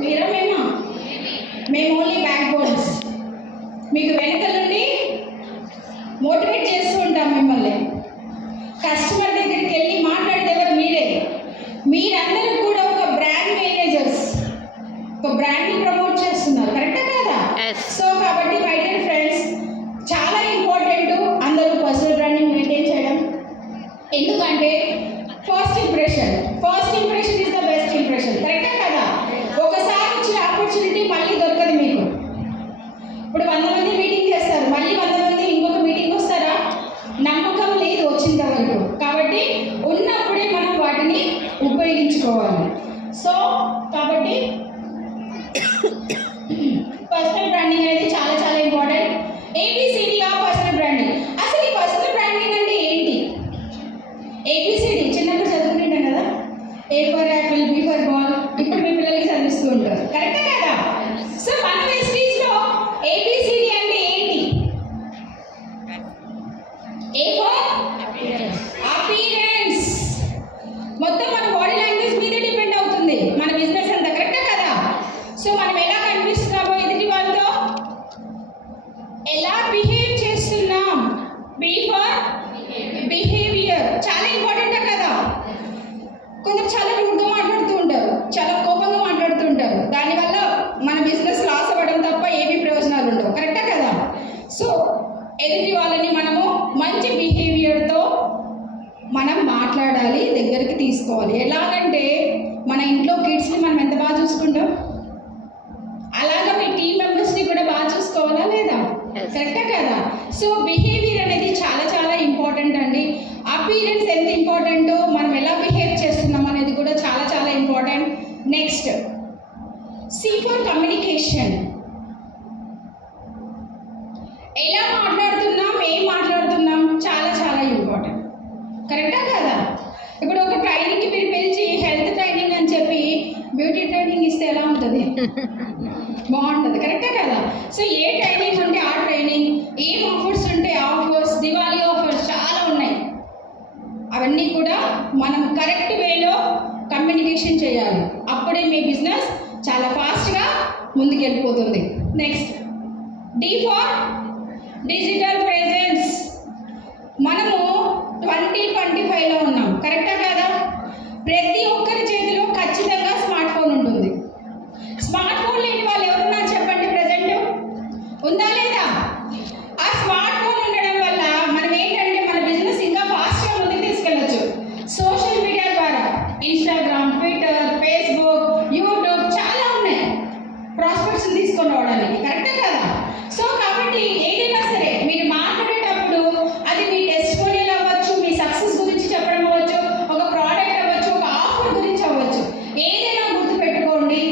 మీరా మేమా? మేము only back bones. మీకు వెనక నుండి మోటివేట్ చేస్తూ ఉంటాం మిమ్మల్ని. కస్టమర్ దగ్గరికి వెళ్ళి మాట్లాడేవారు మీరే. మీరందరూ కూడా ఒక బ్రాండ్ మేనేజర్స్, ఒక బ్రాండ్ని ప్రమోట్ చేస్తున్నారు. కరెక్టా కదా? సో కాబట్టి మై డియర్ ఫ్రెండ్స్, చాలా ఇంపార్టెంట్ అందరూ పర్సనల్ బ్రాండింగ్ మెయింటైన్ చేయడం. ఎందుకంటే first impression is the best impression. కరెక్టా కదా? ఒకసారి వచ్చిన ఆపర్చునిటీ మళ్ళీ దొరకదు మీకు. ఇప్పుడు 100 మంది మీటింగ్ చేస్తారు, మళ్ళీ 100 మంది ఇంకొక మీటింగ్ వస్తారా? నమ్మకం లేదు వచ్చిన వరకు. కాబట్టి ఉన్నప్పుడే మనం వాటిని ఉపయోగించుకోవాలి. సో కాబట్టి పర్సనల్ బ్రాండింగ్ అనేది చాలా చాలా important. A B C D of personal branding. అసలు ఈ పర్సనల్ బ్రాండింగ్ అంటే ఏంటి? ఏబిసిడి చిన్నప్పుడు చదువుకుంటాం కదా, A for apple, B for ball. ఇప్పుడు మీ పిల్లలకి చదివిస్తూ ఉంటారు. కరెక్టా కదా? సో మన వెస్టీజ్లో ఏబిసిడి అంటే ఏంటి? A for appearance. మొత్తం మన బాడీ లాంగ్వేజ్ మీద డిపెండ్ అవుతుంది మన బిజినెస్ అంతా. కరెక్టా కదా? సో మనం ఎలా కనిపిస్తున్నామో ఎదుటి వాళ్ళతో, ఎలా బిహేవ్ చేస్తున్నాం, బి ఫర్ బిహేవియర్. చాలా ఇంపార్టెంట్ కదా. కొందరు చాలా రూడ్గా మాట్లాడుతూ ఉంటారు, చాలా కోపంగా మాట్లాడుతూ ఉంటారు. దానివల్ల మన బిజినెస్ లాస్ అవ్వడం తప్ప ఏమీ ప్రయోజనాలు ఉండవు. కరెక్టా కదా? సో ఎదుటి వాళ్ళని మనము మంచి బిహేవియర్తో మనం మాట్లాడాలి, దగ్గరికి తీసుకోవాలి. ఎలాగంటే మన ఇంట్లో కిడ్స్ని మనం ఎంత బాగా చూసుకుంటాం, అలాగా మీ టీమ్ మెంబర్స్ని కూడా బాగా చూసుకోవాలా లేదా? కరెక్టా కదా? సో బిహేవియర్ అనేది చాలా చాలా ఇంపార్టెంట్ అండి. అపీరెన్స్ ఎంత ఇంపార్టెంటో మనం ఎలా బిహేవ్ చేస్తున్నాం అనేది కూడా చాలా చాలా important. Next C for communication. ఎలా మాట్లాడుతున్నాం, ఏం మాట్లాడుతున్నాం, చాలా చాలా ఇంపార్టెంట్. కరెక్టా కదా? ఇప్పుడు ఒక ట్రైనింగ్కి మీరు పిలిచి హెల్త్ ట్రైనింగ్ అని చెప్పి బ్యూటీ ట్రైనింగ్ ఇస్తే ఎలా ఉంటుంది? బాగుంటుంది. కరెక్టా కదా? సో ఏ ట్రైనింగ్ ఉంటే ఆ ట్రైనింగ్, ఏం ఆఫర్స్ ఉంటే ఆఫర్స్, దివాళీ ఆఫర్స్ చాలా ఉన్నాయి. అవన్నీ కూడా మనం కరెక్ట్ వేలో కమ్యూనికేషన్ చేయాలి. అప్పుడే మీ బిజినెస్ చాలా ఫాస్ట్గా ముందుకెళ్ళిపోతుంది. Next D for digital presence. మనము 2025లో ఉన్నాం. కరెక్టా కదా? ప్రతి ఒక్కరి చేతిలో ఖచ్చితంగా స్మార్ట్ ఫోన్ ఉంటుంది. స్మార్ట్ ఫోన్ లేని వాళ్ళు ఎవరున్నారు చెప్పండి? ప్రజెంట్ ఉందా లేదా? ఆ స్మార్ట్ ఫోన్ ఉండడం వల్ల మనం ఏంటంటే మన బిజినెస్ ఇంకా ఫాస్ట్గా ముందుకు తీసుకెళ్ళచ్చు. సోషల్ మీడియా ద్వారా ఇన్స్టాగ్రామ్, ట్విట్టర్, ఫేస్బుక్, యూట్యూబ్ చాలా ఉన్నాయి ప్రాస్పెక్ట్స్ తీసుకొని రావడానికి. కరెక్టా కదా? సో కాబట్టి ఏదైనా సరే మీరు మాట్లాడేటప్పుడు అది మీ టెస్టిమోనియల్ అవ్వచ్చు, మీ సక్సెస్ గురించి చెప్పడం అవ్వచ్చు, ఒక ప్రోడక్ట్ అవ్వచ్చు, ఒక ఆఫర్ గురించి అవ్వచ్చు. ఏదైనా గుర్తుపెట్టుకోండి,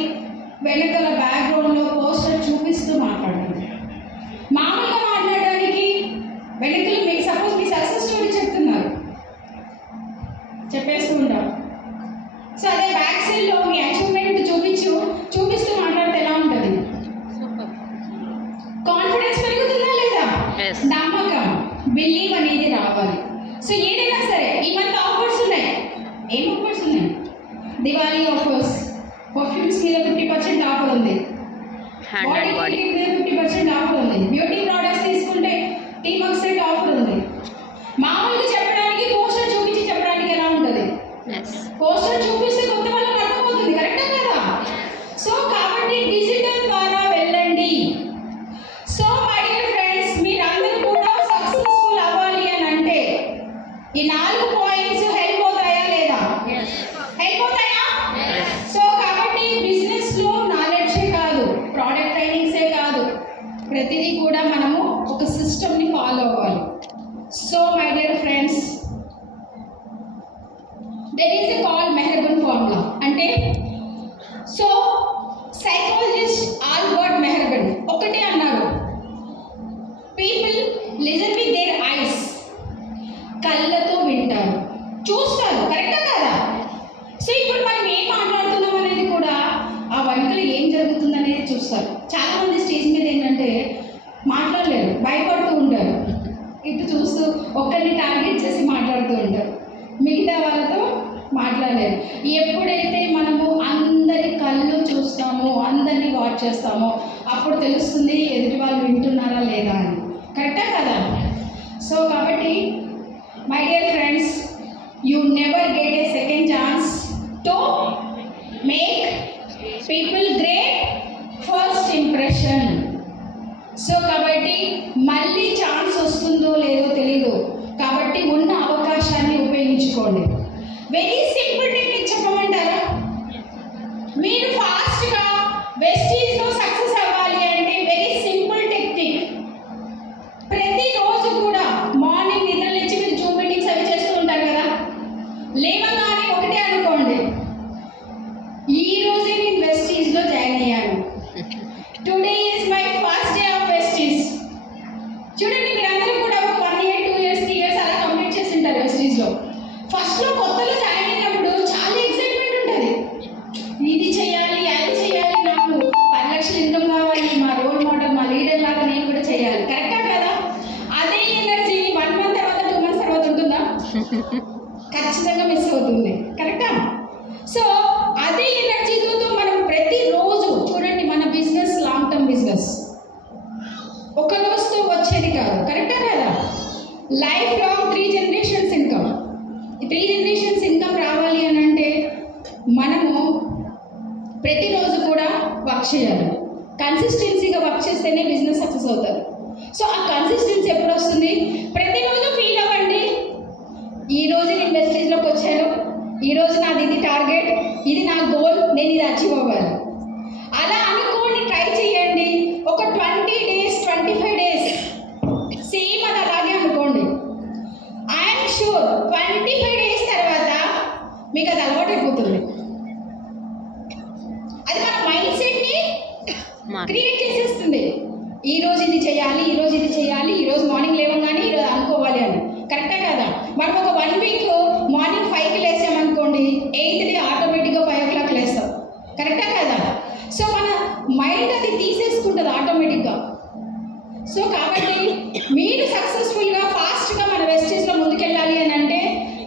వెనకాల బ్యాక్గ్రౌండ్లో పోస్టర్ చూపిస్తూ మాట్లాడండి. మామూలుగా మాట్లాడడానికి వెనకాల మీకు సపోజ్ మీ సక్సెస్ స్టోరీ చెప్తున్నారు, చెప్పేస్తూ ఉంటారు. సో అదే బ్యాక్ సైడ్లో మీ అచీవ్మెంట్ చూపిస్తూ మాట్లాడితే ఎలా ఉంటుంది? కాన్ఫిడెన్స్ పెరుగుతుందా లేదా? నమ్మకం, బిలీవ్ అనేది రావాలి. సో ఏదైనా సరే ఈ మంత్ ఆఫర్స్ ఉన్నాయి. ఏం ఆఫర్స్ ఉన్నాయి? దివాళీ ఆఫర్స్. పర్ఫ్యూమ్స్ మీద 50% ఆఫర్ ఉంది. బాడీ మీద 50% ఆఫర్ ఉంది. బ్యూటీ ప్రోడక్ట్స్ తీసుకుంటే టీమక్ సెట్ ఆఫర్ ఉంది. మామూలుగా చెప్పడానికి పోస్టర్ చూపించి చెప్పడానికి ఎలా ఉంటుంది? పోస్టర్ చూపిస్తే కొత్త వాళ్ళకి అర్థమవుతుంది. కరెక్టా కదా? సో కాబట్టి డిజిటల్ ద్వారా వెళ్ళండి. సో మై డియర్ ఫ్రెండ్స్, మీరందరూ కూడా సక్సెస్ఫుల్ అవ్వాలి అని అంటే ఈ 4 పాయింట్స్ హెల్ప్ అవుతాయా లేదా? హెల్ప్ అవుతాయా? సో కాబట్టి బిజినెస్లో నాలెడ్జే కాదు, ప్రోడక్ట్ ట్రైనింగ్సే కాదు, ప్రతిదీ కూడా మనము ఒక సిస్టమ్ని ఫాలో అవ్వాలి. So my dear friends, there is a call Mehrabian formula. అంటే సో సైకాలజిస్ట్ ఆల్బర్ట్ మెహర్బన్ ఒకటే అన్నారు, people listen with their eyes. కళ్ళతో వింటారు, చూస్తారు. కరెక్టా కదా? సో ఇప్పుడు మనం ఏం మాట్లాడుతున్నాం అనేది కూడా ఆ వెనకలో ఏం జరుగుతుంది అనేది చూస్తారు. చాలామంది స్టేజ్ మీద ఏంటంటే మాట్లాడలేరు, భయపడుతూ ఉంటారు, ఇటు చూస్తూ ఒక్కరిని టార్గెట్ చేసి మాట్లాడుతూ ఉంటారు, మిగతా వాళ్ళతో మాట్లాడలేరు. ఎప్పుడైతే మనము అందరి కళ్ళు చూస్తామో చేస్తామో, అందరినీ వాచ్ చేస్తామో అప్పుడు తెలుస్తుంది ఎదుటి వాళ్ళు వింటున్నారా లేదా అని. కరెక్టా కదా? సో కాబట్టి my dear friends, you never get a second chance to make people great first impression. So కాబట్టి మళ్ళీ ఛాన్స్ వస్తుందో లేదో తెలీదు, కాబట్టి ఉన్న అవకాశాన్ని ఉపయోగించుకోండి. వెరీ సింపుల్ టెక్నిక్ చెప్పమంటారా? మీరు ఫాస్ట్గా వెస్టీజ్లో సక్సెస్ అవ్వాలి అంటే వెరీ సింపుల్ టెక్నిక్. ప్రతిరోజు కూడా మార్నింగ్ నిద్ర లేచి మీరు జూమ్ మీటింగ్స్ అవి చేస్తూ ఉంటారు కదా, లేవగానే ఒకటే అనుకోండి, ఈ రోజే నేను వెస్టీజ్లో జాయిన్ అయ్యాను. Today is my first day of Vestige. చూడండి, మీరందరూ కూడా ఒక 1 year 2 years 3 years అలా కంప్లీట్ చేసి ఉంటారు వెస్టీజ్లో. ఫస్ట్లో కొత్తలో జాయిన్ అయినప్పుడు చాలా ఎక్సైట్మెంట్ ఉంటుంది, ఇది చేయాలి అది చేయాలి, నాకు 10 లక్షలు ఇన్కమ్ కావాలి, మా రోల్ మోడల్ మా లీడర్ లాగా నేను కూడా చేయాలి. కరెక్టా కదా? అదే ఎనర్జీ 1 month తర్వాత 2 months తర్వాత ఉంటుందా? ఖచ్చితంగా మిస్ అవుతుంది. కరెక్టా? సో అదే ఎనర్జీతో మనం ప్రతిరోజు చూడండి, మన బిజినెస్ లాంగ్ టర్మ్ బిజినెస్, ఒక రోజుతో వచ్చేది కాదు. కరెక్టా కదా? Life long 3 generations income. ఈ 3 generations ఇన్కమ్ రావాలి అని అంటే మనము ప్రతిరోజు కూడా వర్క్ చేయాలి. కన్సిస్టెన్సీగా వర్క్ చేస్తేనే బిజినెస్ సక్సెస్ అవుతారు. సో ఆ కన్సిస్టెన్సీ ఎప్పుడు వస్తుంది? ప్రతిరోజు ఫీల్ అవ్వండి, ఈరోజు నేను వెస్టేజ్లోకి వచ్చాను, ఈరోజు నాది ఇది టార్గెట్, ఇది నా గోల్, నేను ఇది అచీవ్ అవ్వాలి. అలా అనుకోని ట్రై చేయండి. ఒక 20 days 25 days సేమ్ అది అలాగే అనుకోండి. ఐఎమ్ షూర్ 25 days తర్వాత మీకు అది అలవాటు అయిపోతుంది. అది మన మైండ్ సెట్ని క్రియేట్ చేసేస్తుంది. ఈరోజు ఇది చేయాలి, ఈరోజు ఇది చేయాలి, ఈరోజు మార్నింగ్ లేవగానే ఈరోజు అనుకోవాలి అని. కరెక్టా కదా? మనం ఒక 1 week మార్నింగ్ 5కి లేసామనుకోండి, 8th day ఆటోమేటిక్గా 5 o'clock లేస్తాం. కరెక్టా కదా? సో మన మైండ్ అది తీసేసుకుంటుంది ఆటోమేటిక్గా. సో కాబట్టి మీరు సక్సెస్ఫుల్గా ఫాస్ట్గా మన వెస్టేజ్లో ముందుకెళ్ళాలి అని అంటే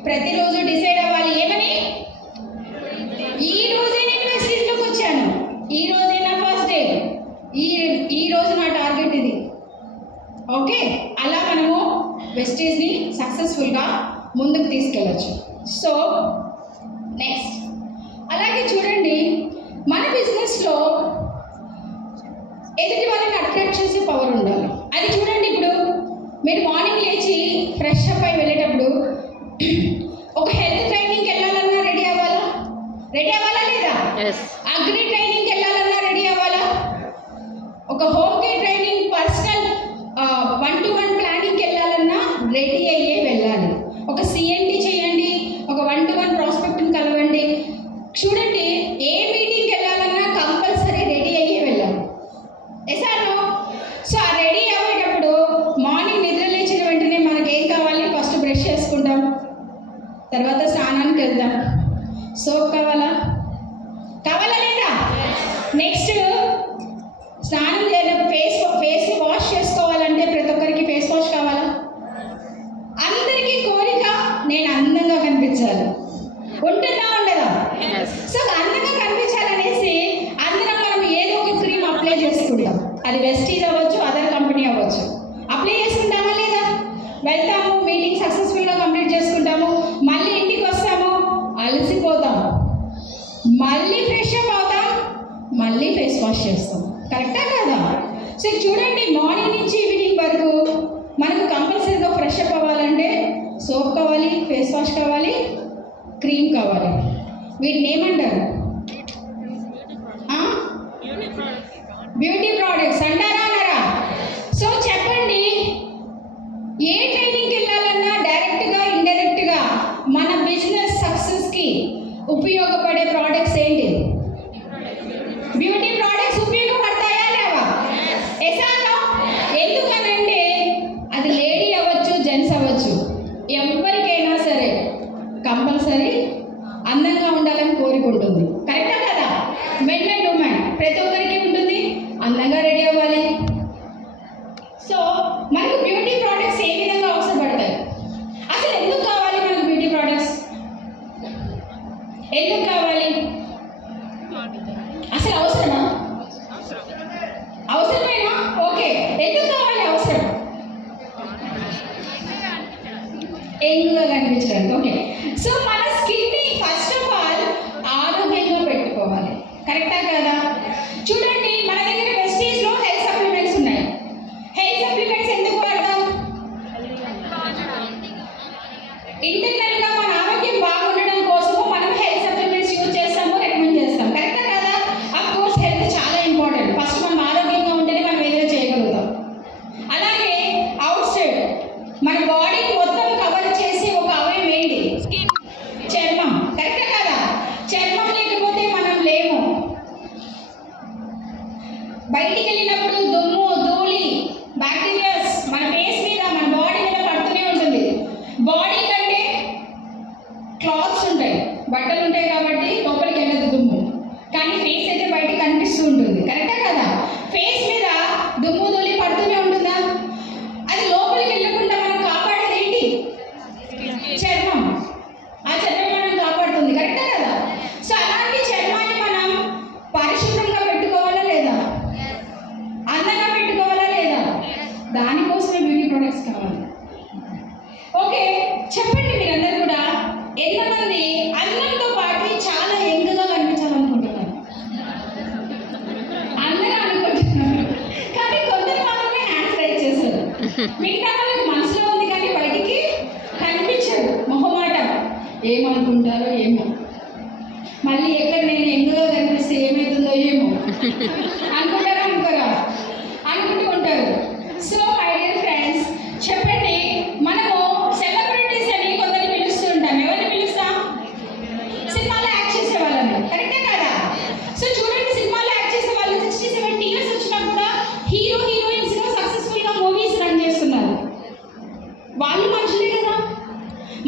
ప్రతిరోజు డిసైడ్ అవ్వాలి. ఏమని? ఈ రోజే నేను వెస్టేజ్లోకి వచ్చాను, ఈ రోజే నా ఫస్ట్ డే, ఈ రోజు నా టార్గెట్ ఇది. ఓకే, అలా మనము వెస్టేజ్ని సక్సెస్ఫుల్గా ముందుకు తీసుకెళ్ళచ్చు. సో నెక్స్ట్, అలాగే చూడండి, మన బిజినెస్లో ఎదుటి వాళ్ళని అట్రాక్ట్ చేసే పవర్ ఉండాలి. అది చూడండి, ఇప్పుడు మీరు మార్నింగ్ లేచి ఫ్రెష్ అప్ అయి వెళ్ళేటప్పుడు ఒక హెల్త్ ట్రైనింగ్కి వెళ్ళాలన్నా రెడీ అవ్వాలా? రెడీ అవ్వాలా లేదా? అగ్రి ట్రైనింగ్కి వెళ్ళాలన్నా రెడీ అవ్వాలా? ఒక home care training, personal 1-to-1 ప్లానింగ్కి వెళ్ళాలన్నా రెడీ అయ్యే వెళ్ళాలి. ఒక CNT చేయండి, ఒక 1-to-1 ప్రాస్పెక్ట్ని కలవండి. చూడండి, ఏ మీటింగ్కి వెళ్ళాలన్నా కంపల్సరీ రెడీ అయ్యే వెళ్ళాలి. ఎసాను? సో ఆ రెడీ అయ్యేటప్పుడు మార్నింగ్ నిద్ర లేచిన వెంటనే మనకి ఏం కావాలి? ఫస్ట్ బ్రష్ చేసుకుంటాం, తర్వాత స్నానానికి వెళ్దాం. సోప్ కావాలా? కావాలా లేదా? నెక్స్ట్ స్నానం చేయడం, ఫేస్ని వాష్ చేసుకోవాలంటే ప్రతి ఒక్కరికి ఫేస్ వాష్ కావాలా? అందరికీ కోరిక నేను అందంగా కనిపించాలి. ఉంటుందా ఉండదా? సో అందంగా కనిపించాలనేసి అందరం మనం ఏదో ఒక క్రీమ్ అప్లై చేసుకుంటాం. అది వెస్టీజ్ అవ్వచ్చు, అదర్ కంపెనీ అవ్వచ్చు. అప్లై చేసుకుంటామా లేదా? వెళ్తాము, మీటింగ్ సక్సెస్ఫుల్గా కంప్లీట్ చేసుకుంటాము, మళ్ళీ ఇంటికి వస్తాము, అలసిపోతాం, మళ్ళీ ఫ్రెష్ అప్ అవుతాం, మళ్ళీ ఫేస్ వాష్ చేస్తాం. కరెక్టా కదా? సో చూడండి, మార్నింగ్ నుంచి ఈవినింగ్ వరకు మనకు కంపల్సరీగా ఫ్రెష్ అప్ అవ్వాలంటే సోప్ కావాలి, ఫేస్ వాష్ కావాలి, క్రీమ్ కావాలి. వీటిని ఏమంటారు? బ్యూటీ ప్రోడక్ట్స్ అంటారా అనరా? సో చెప్పండి, ఏ ట్రైనింగ్కి వెళ్ళాలన్నా డైరెక్ట్గా ఇండైరెక్ట్గా మన బిజినెస్ సక్సెస్కి ఉపయోగపడే ప్రోడక్ట్స్ ఏంటి? బ్యూటీ ప్రోడక్ట్స్ ఉపయోగపడతాయా లేవా? ఎసానో? ఎందుకనంటే అది లేడీ అవ్వచ్చు, జెంట్స్ అవ్వచ్చు, ఎవరికైనా సరే కంపల్సరీ అందంగా ఉండాలని కోరిక ఉంటుంది. కరెక్టా కదా? మెన్ అండ్ ఉమెన్ ప్రతి ఒక్కరికి ఉంటుంది, అందంగా రెడీ అవ్వాలి. సో మనకు బ్యూటీ ప్రోడక్ట్స్ ఏ విధంగా అవసరపడతాయి? అసలు ఎందుకు కావాలి మనకు బ్యూటీ ప్రోడక్ట్స్? ఎందుకు కావాలి? అసలు అవసరమా? చూడండి, మన దగ్గర వెస్టీజ్ లో హెల్త్ సప్లిమెంట్స్ ఉన్నాయి. హెల్త్ సప్లిమెంట్స్ ఎందుకు వాడతాం? ఇంటర్నల్ గా మన ఆరోగ్యం బాగుండడం కోసము మనం హెల్త్ సప్లిమెంట్స్ యూజ్ చేస్తాము, రికమెండ్ చేస్తాం. కరెక్టా కదా? అఫ్ కోర్స్ హెల్త్ చాలా ఇంపార్టెంట్. ఫస్ట్ మనం ఆరోగ్యంగా ఉంటేనే మనం ఏదైనా చేయగలుగుతాం. అలాగే అవుట్ సైడ్ మన బాడీ మొత్తం కవర్ చేసే ఒక అవయవం ఏంటి? చర్మం. కరెక్టా కదా? చర్మం లేకపోతే మనం లేము. బయటికి వెళ్ళినప్పుడు దుమ్ము, ధూళి, బ్యాక్టీరియాస్ మన ఫేస్ మీద, మన బాడీ మీద పడుతూనే ఉంటుంది. బాడీ కంటే క్లాత్స్ ఉంటాయి, బట్టలు ఉంటాయి కాబట్టి లోపలికి వెళ్ళదు దుమ్ము. కానీ ఫేస్ అయితే బయటికి కనిపిస్తూ ఉంటుంది. కరెక్టా కదా? ఫేస్ మీద దుమ్ము, ధూళి పడుతూనే ఉంటుందా? అది లోపలికి వెళ్ళకుండా మనం కాపాడేది ఏంటి? చర్మం. ఆ చర్మం మనం కాపాడుతుంది. కరెక్టా కదా? సో అలాంటి చర్మాన్ని మనం పరిశుభ్రంగా పెట్టుకోవాలా లేదా? అందంగా పెట్టుకోవాలా లేదా? దానికోసమే బ్యూటీ ప్రొడక్ట్స్ కావాలి. ఓకే, చెప్పండి మీరందరూ కూడా ఎంతమంది అందంతో పాటు చాలా యంగ్గా కనిపించాలనుకుంటున్నారు? అందరూ అనుకుంటున్నారు, కానీ కొందరు మాత్రమే హ్యాండ్స్ రైజ్ చేస్తారు. మిగతా వాళ్ళకి మనసులో ఉంది కానీ బయటికి కనిపించదు. మొహమాటం. ఏమనుకుంటారో ఏమో, మళ్ళీ ఎక్కడ నేను యంగ్గా కనిపిస్తే ఏమవుతుందో ఏమో అనుకుంటారా? అనుకోరా? అనుకుంటూ ఉంటారు. సో మై డియర్ ఫ్రెండ్స్, చెప్పండి, మనము సెలబ్రిటీస్ అని కొందరిని పిలుస్తూ ఉంటాం. ఎవరిని పిలుస్తాం? సినిమాలో యాక్ట్ చేసే వాళ్ళని. కరెక్టే కదా? సో చూడండి, సినిమాలో యాక్ట్ చేసే వాళ్ళు 60-70 ఇయర్స్ వచ్చినా కూడా హీరో హీరోయిన్స్ గా సక్సెస్ఫుల్ గా మూవీస్ రన్ చేస్తున్నారు. వాళ్ళు మనుషులే కదా,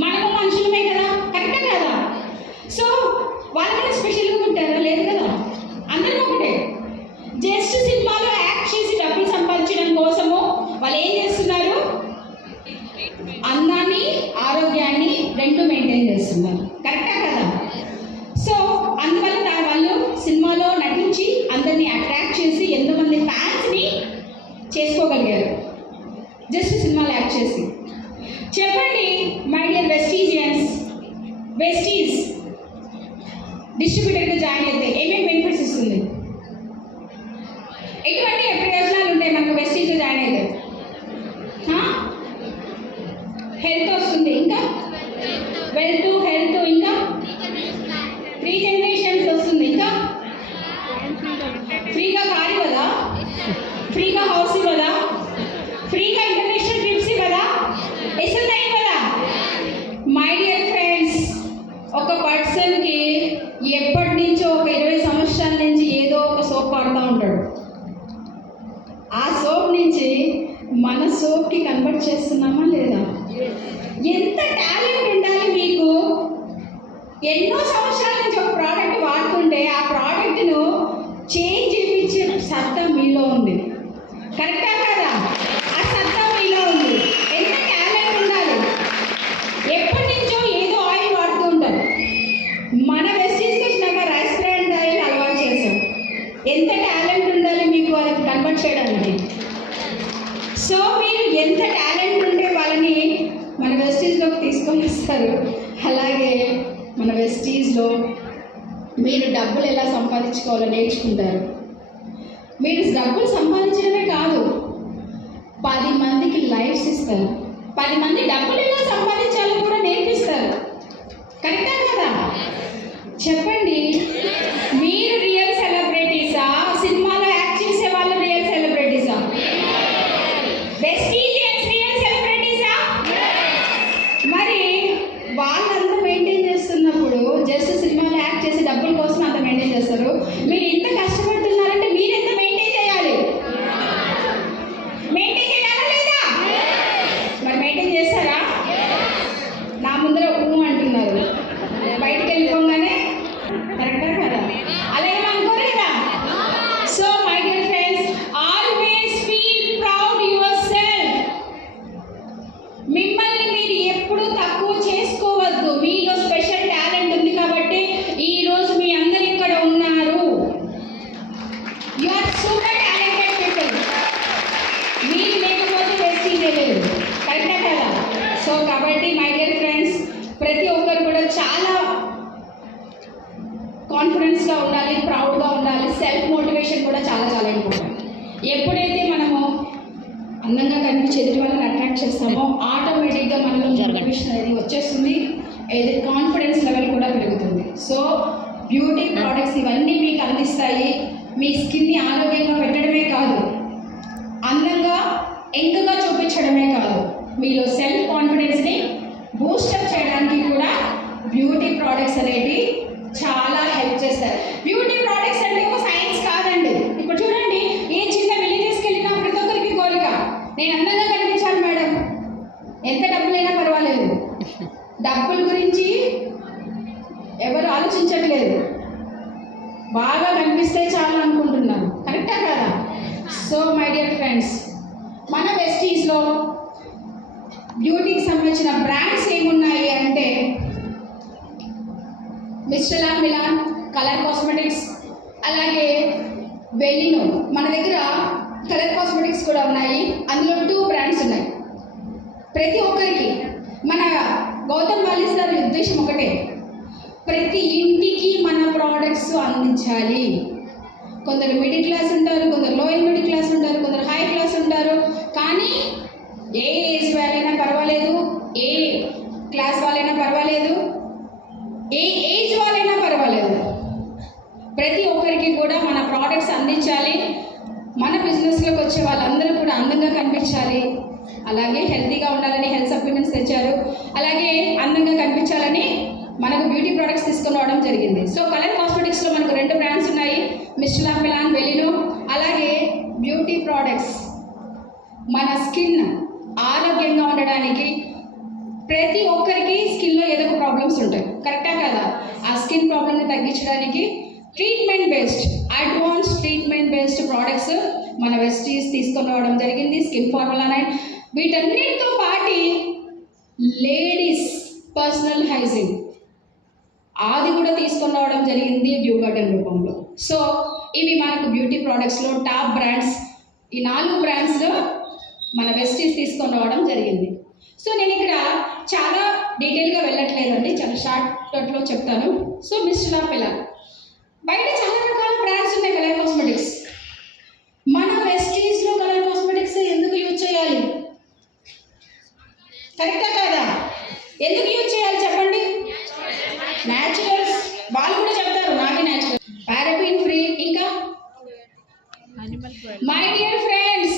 మనము మనుషులమే కదా. కరెక్టే కదా? సో వాళ్ళకన్నా స్పెషల్గా ఉంటారా? లేదు కదా, అందరం ఒకటే. జస్ట్ సినిమాలో యాక్ట్ చేసి డబ్బులు సంపాదించడం కోసము వాళ్ళు ఏం చేస్తున్నారు? అందాన్ని, ఆరోగ్యాన్ని రెండు మెయింటైన్ చేస్తున్నారు. కరెక్టా కదా? సో అందువల్ల వాళ్ళు సినిమాలో నటించి అందరినీ అట్రాక్ట్ చేసి ఎంతోమంది ఫ్యాన్స్ని చేసుకోగలిగారు జస్ట్ సినిమాలో యాక్ట్ చేసి. చెప్పండి మై డియర్ వెస్టీజియన్స్, వెస్టీజ్ డిస్ట్రిబ్యూటర్గా జాయిన్ అయితే ఏమేమి బెనిఫిట్స్ ఇస్తుంది? ఎటువంటి ప్రయోజనాలు ఉంటాయి మనకు వెస్టీజ్లో జాయిన్ అయితే? హెల్త్ వస్తుంది, ఇంకా వెల్త్, హెల్త్, ఇంకా 3 జనరేషన్స్ వస్తుంది, ఇంకా ఫ్రీగా కార్ ఇవ్వదా? ఫ్రీగా హౌస్ ఇవ్వదా? ఫ్రీగా ఇంటర్నేషనల్ ట్రిప్స్ ఇవ్వదా? ఇస్తుందా? ఇవ్వదా? మై డియర్ ఫ్రెండ్స్, ఒక పర్సన్కి ఎప్పటి నుంచో ఒక 20 సంవత్సరాల నుంచి ఏదో ఒక సోప్ వాడుతూ ఉంటాడు. ఆ సోప్ నుంచి మన సోప్కి కన్వర్ట్ చేస్తున్నామా లేదా? ఎంత టాలెంట్ ఉండాలి మీకు! ఎన్నో సంవత్సరాల నుంచి ఒక ప్రోడక్ట్ వాడుతుంటే ఆ ప్రోడక్ట్ను చేంజ్ చేయించే సత్తా మీలో ఉంది. కరెక్టా కదా? ఆ సత్తా మీలో ఉంది. ఎంత టాలెంట్ ఉండాలి! ఎప్పటి నుంచో ఏదో ఆయిల్ వాడుతూ ఉంటారు. మన వెస్టీజ్కి వచ్చినాక రైస్ బ్రాండ్ ఆయిల్ అలవాటు చేసాం. ఎంత టాలెంట్ ఉండాలి మీకు అది కన్వర్ట్ చేయడానికి! సో మీరు ఎంత టాలెంట్ ఉంటే వాళ్ళని మన వెస్టీజ్లోకి తీసుకొని వస్తారు. అలాగే మన వెస్టీజ్లో మీరు డబ్బులు ఎలా సంపాదించుకోవాలో నేర్చుకుంటారు. మీరు డబ్బులు సంపాదించడమే కాదు, 10 మందికి లైఫ్స్ ఇస్తారు. 10 మంది డబ్బులు ఎలా సంపాదించాలో కూడా నేర్పిస్తారు. కరెక్టా కదా? చెప్పండి, మీరు రియల్ సెలబ్రిటీసా? సినిమాలో యాక్ట్ చేసే వాళ్ళు రియల్ సెలబ్రిటీసా? వెస్టీజియన్స్ రియల్ సెలబ్రిటీసా? మరి వాళ్ళంతా మెయింటైన్ చేస్తున్నప్పుడు జస్ట్ సినిమాలో యాక్ట్ చేసి డబ్బుల కోసం అంత మెయింటైన్ చేస్తారు. మీరు ఇంత కష్టపడుతున్నారంటే మీరు ఎంత మెయింటైన్ చేయాలి? మెయింటైన్ చేయాలా లేదా? మరి మెయింటైన్ చేస్తారా? నా ముందర అంటున్నారు, బయటికి వెళ్ళిపోగానే. కరెక్టా కదా? అలాగే అనుకోలేదా? So my dear friends, always feel proud yourself. మిమ్మల్ని మీరు ఎప్పుడూ తక్కువ చేసుకోవద్దు. మీలో స్పెషల్ టాలెంట్ ఉంది కాబట్టి ఈరోజు మీ అందరు ఇక్కడ ఉన్నారు. You are super talented people. మీరు లేకపోతే వెస్టీజ్ లేదు. కరెక్టా కదా? సో కాబట్టి మై డియర్ ఫ్రెండ్స్, ప్రతి ఒక్కరు కూడా చాలా కాన్ఫిడెన్స్గా ఉండాలి, ప్రౌడ్గా ఉండాలి, సెల్ఫ్ మోటివేషన్ అట్రాక్షన్ కూడా చాలా చాలా ఇంపార్టెంట్. ఎప్పుడైతే మనము అందంగా కనిపించి ఎదుటి వాళ్ళని అట్రాక్ట్ చేస్తామో ఆటోమేటిక్గా మనలో మోటివేషన్ అనేది వచ్చేస్తుంది, ఏది కాన్ఫిడెన్స్ లెవెల్ కూడా పెరుగుతుంది. సో బ్యూటీ ప్రోడక్ట్స్ ఇవన్నీ మీకు అందిస్తాయి. మీ స్కిన్ని ఆరోగ్యంగా పెట్టడమే కాదు, అందంగా ఎంకగా చూపించడమే కాదు, మీలో సెల్ఫ్ కాన్ఫిడెన్స్ని బూస్టప్ చేయడానికి కూడా బ్యూటీ ప్రోడక్ట్స్ అనేవి చాలా హెల్ప్ చేస్తారు. బ్యూటీ ప్రోడక్ట్స్ అంటే ఒక సైన్స్ కాదండి. ఇప్పుడు చూడండి, ఏ చిన్న విలేజెస్కి వెళ్ళినా ప్రతి ఒక్కరికి కోరిక, నేను అందంగా కనిపించాను మేడం, ఎంత డబ్బులైనా పర్వాలేదు. డబ్బుల గురించి ఎవరు ఆలోచించట్లేదు, బాగా కనిపిస్తే చాలు అనుకుంటున్నాను. కరెక్టా కదా? సో మై డియర్ ఫ్రెండ్స్, మన వెస్టీస్లో బ్యూటీకి సంబంధించిన బ్రాండ్స్ ఏమున్నాయి అంటే mister La melon, colour cosmetics, అలాగే వెలినో. మన దగ్గర కలర్ కాస్మెటిక్స్ కూడా ఉన్నాయి. అందులో 2 బ్రాండ్స్ ఉన్నాయి. ప్రతి ఒక్కరికి మన గౌతమ్ వాలిస్ గారి ఉద్దేశం ఒకటే, ప్రతి ఇంటికి మన ప్రోడక్ట్స్ అందించాలి. కొందరు మిడిల్ క్లాస్ ఉంటారు, కొందరు లోయర్ మిడిల్ క్లాస్ ఉంటారు, కొందరు హై క్లాస్ ఉంటారు. కానీ ఏ ఏజ్ వాళ్ళైనా పర్వాలేదు, ఏ క్లాస్ వాళ్ళైనా పర్వాలేదు, ఏ ఏజ్ వాళ్ళైనా పర్వాలేదు, ప్రతి ఒక్కరికి కూడా మన ప్రోడక్ట్స్ అందించాలి. మన బిజినెస్లోకి వచ్చే వాళ్ళందరూ కూడా అందంగా కనిపించాలి, అలాగే హెల్తీగా ఉండాలని హెల్త్ సప్లిమెంట్స్ తెచ్చారు, అలాగే అందంగా కనిపించాలని మనకు బ్యూటీ ప్రోడక్ట్స్ తీసుకొని రావడం జరిగింది. సో కలర్ కాస్మెటిక్స్లో మనకు 2 బ్రాండ్స్ ఉన్నాయి, మిస్టర్ లా మిలాన్, వెలినో. అలాగే బ్యూటీ ప్రోడక్ట్స్ మన స్కిన్ ఆరోగ్యంగా ఉండడానికి, ప్రతి ఒక్కరికి స్కిన్లో ఏదో ఒక ప్రాబ్లమ్స్ ఉంటాయి. కరెక్టా కదా? ఆ స్కిన్ ప్రాబ్లమ్ని తగ్గించడానికి treatment based, advance treatment based products మన వెస్టీస్ తీసుకొని రావడం జరిగింది. Skin formula 9. వీటన్నిటితో పాటు లేడీస్ పర్సనల్ హైజీన్ అది కూడా తీసుకొని రావడం జరిగింది డ్యూ గార్డెన్ రూపంలో. సో ఇవి మనకు బ్యూటీ ప్రోడక్ట్స్లో టాప్ బ్రాండ్స్. ఈ 4 బ్రాండ్స్లో మన వెస్టీస్ తీసుకొని రావడం జరిగింది. సో నేను ఇక్కడ చాలా డీటెయిల్గా వెళ్ళట్లేదండి, చాలా షార్ట్ కట్లో చెప్తాను. సో మిస్టర్ లా మిలాన్, బయట చాలా రకాల బ్రాండ్స్ ఉన్నాయి కలర్ కాస్మెటిక్స్. మన వెస్టీస్లో కలర్ కాస్మెటిక్స్ ఎందుకు యూజ్ చేయాలి? కరెక్టా కాదా? ఎందుకు యూజ్ చేయాలి చెప్పండి? న్యాచురల్స్ వాళ్ళు కూడా చెప్తారు, నాకే న్యాచురల్, పారాబిన్ ఫ్రీ. ఇంకా మై డియర్ ఫ్రెండ్స్,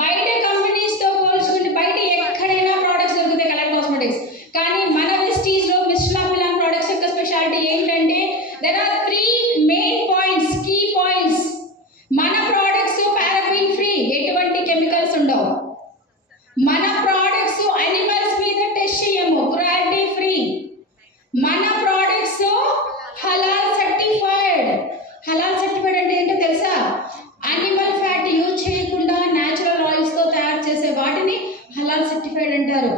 బయట కంపెనీస్తో పోల్చుకుంటే బయట ఎక్కడైనా ప్రోడక్ట్స్ దొరుకుతాయి కలర్ కాస్మెటిక్స్, కానీ మన వెస్టీస్లో మిస్టర్ లా మిలాన్ ప్రోడక్ట్స్ యొక్క స్పెషాలిటీ ఏంటంటే there are 3 main points, key points. మన ప్రోడక్ట్స్ పారాబిన్ ఫ్రీ, ఎటువంటి కెమికల్స్ ఉండవు. మన ప్రోడక్ట్స్ అనిమల్స్ మీద టెస్ట్ చేయము, క్రుయాలిటీ ఫ్రీ. మన products halal certified. Halal certified అంటే ఏంటో తెలుసా? అనిమల్ ఫ్యాట్ యూజ్ చేయకుండా న్యాచురల్ ఆయిల్స్తో తయారు చేసే వాటిని హలాల్ సర్టిఫైడ్ అంటారు.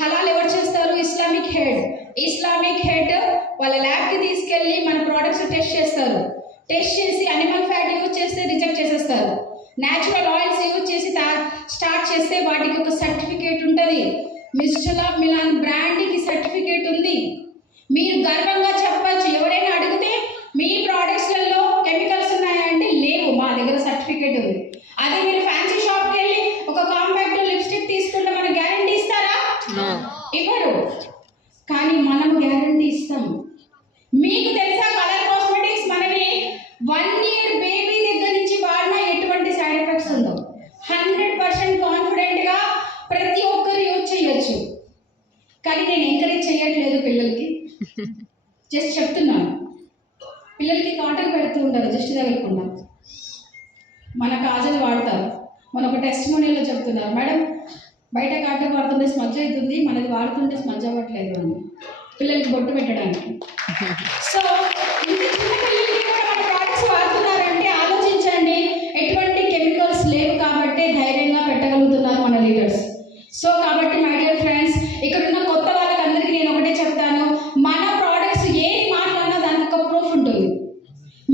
హలాల్ ఎవరు చేస్తారు? Islamic head. ఇస్లామిక్ హెడ్ వాళ్ళ ల్యాబ్కి తీసుకెళ్ళి మన ప్రోడక్ట్స్ టెస్ట్ చేస్తారు. టెస్ట్ చేసి అనిమల్ ఫ్యాట్ యూజ్ చేస్తే రిజెక్ట్ చేసేస్తారు. న్యాచురల్ ఆయిల్స్ యూజ్ చేసి స్టార్ట్ చేస్తే వాటికి ఒక సర్టిఫికేట్ ఉంటుంది. మిస్టర్ లా మిలాన్ బ్రాండ్కి సర్టిఫికేట్ ఉంది. మీరు గర్వంగా చెప్పచ్చు, ఎవరైనా అడిగితే మీ ప్రోడక్ట్స్లలో కెమికల్స్ ఉన్నాయంటే లేవు, మా దగ్గర సర్టిఫికేట్ ఉంది. అదే మీరు ఫ్యాన్సీ షాప్కి వెళ్ళి ఒక కాంపాక్ట్ లిప్స్టిక్ తీసుకుంటే మన గ్యారంటీ ఇస్తారా? ఇవ్వరు. కానీ మనం గ్యారంటీ ఇస్తాం. మీకు తెలుసా కలర్ కాస్మెటిక్స్ మనకి 1 year బేబీ దగ్గర నుంచి వాడినా ఎటువంటి సైడ్ ఎఫెక్ట్స్ ఉందో 100% కాన్ఫిడెంట్గా ప్రతి ఒక్కరు యూజ్ చేయొచ్చు. కానీ నేను ఎంకరేజ్ చేయట్లేదు పిల్లలకి, జస్ట్ చెప్తున్నాను. పిల్లలకి కాటన్ పెడుతూ ఉంటారు జస్ట్ తగలకుండా, మన కాజల్ వాడతారు. మన ఒక టెస్టిమోనియల్లో చెప్తున్నారు, మేడం బయట కాటన్ వాడుతుంటే స్మజ్ అవుతుంది, మనది వాడుతుంటే స్మజ్ అవ్వట్లేదు అని, పిల్లలకి బొట్టు పెట్టడానికి. సో ఇంత చిన్న పిల్లలకి కూడా మన ప్రోడక్ట్స్ వాడుతున్నారంటే ఆలోచించండి, ఎటువంటి కెమికల్స్ లేవు కాబట్టి ధైర్యంగా పెట్టగలుగుతున్నారు మన లీడర్స్. సో కాబట్టి మై డియర్ ఫ్రెండ్స్, ఇక్కడ ఉన్న కొత్త వాళ్ళకందరికీ నేను ఒకటే చెప్తాను, మన ప్రోడక్ట్స్ ఏది మాట్లాడినా దానికి ఒక ప్రూఫ్ ఉంటుంది.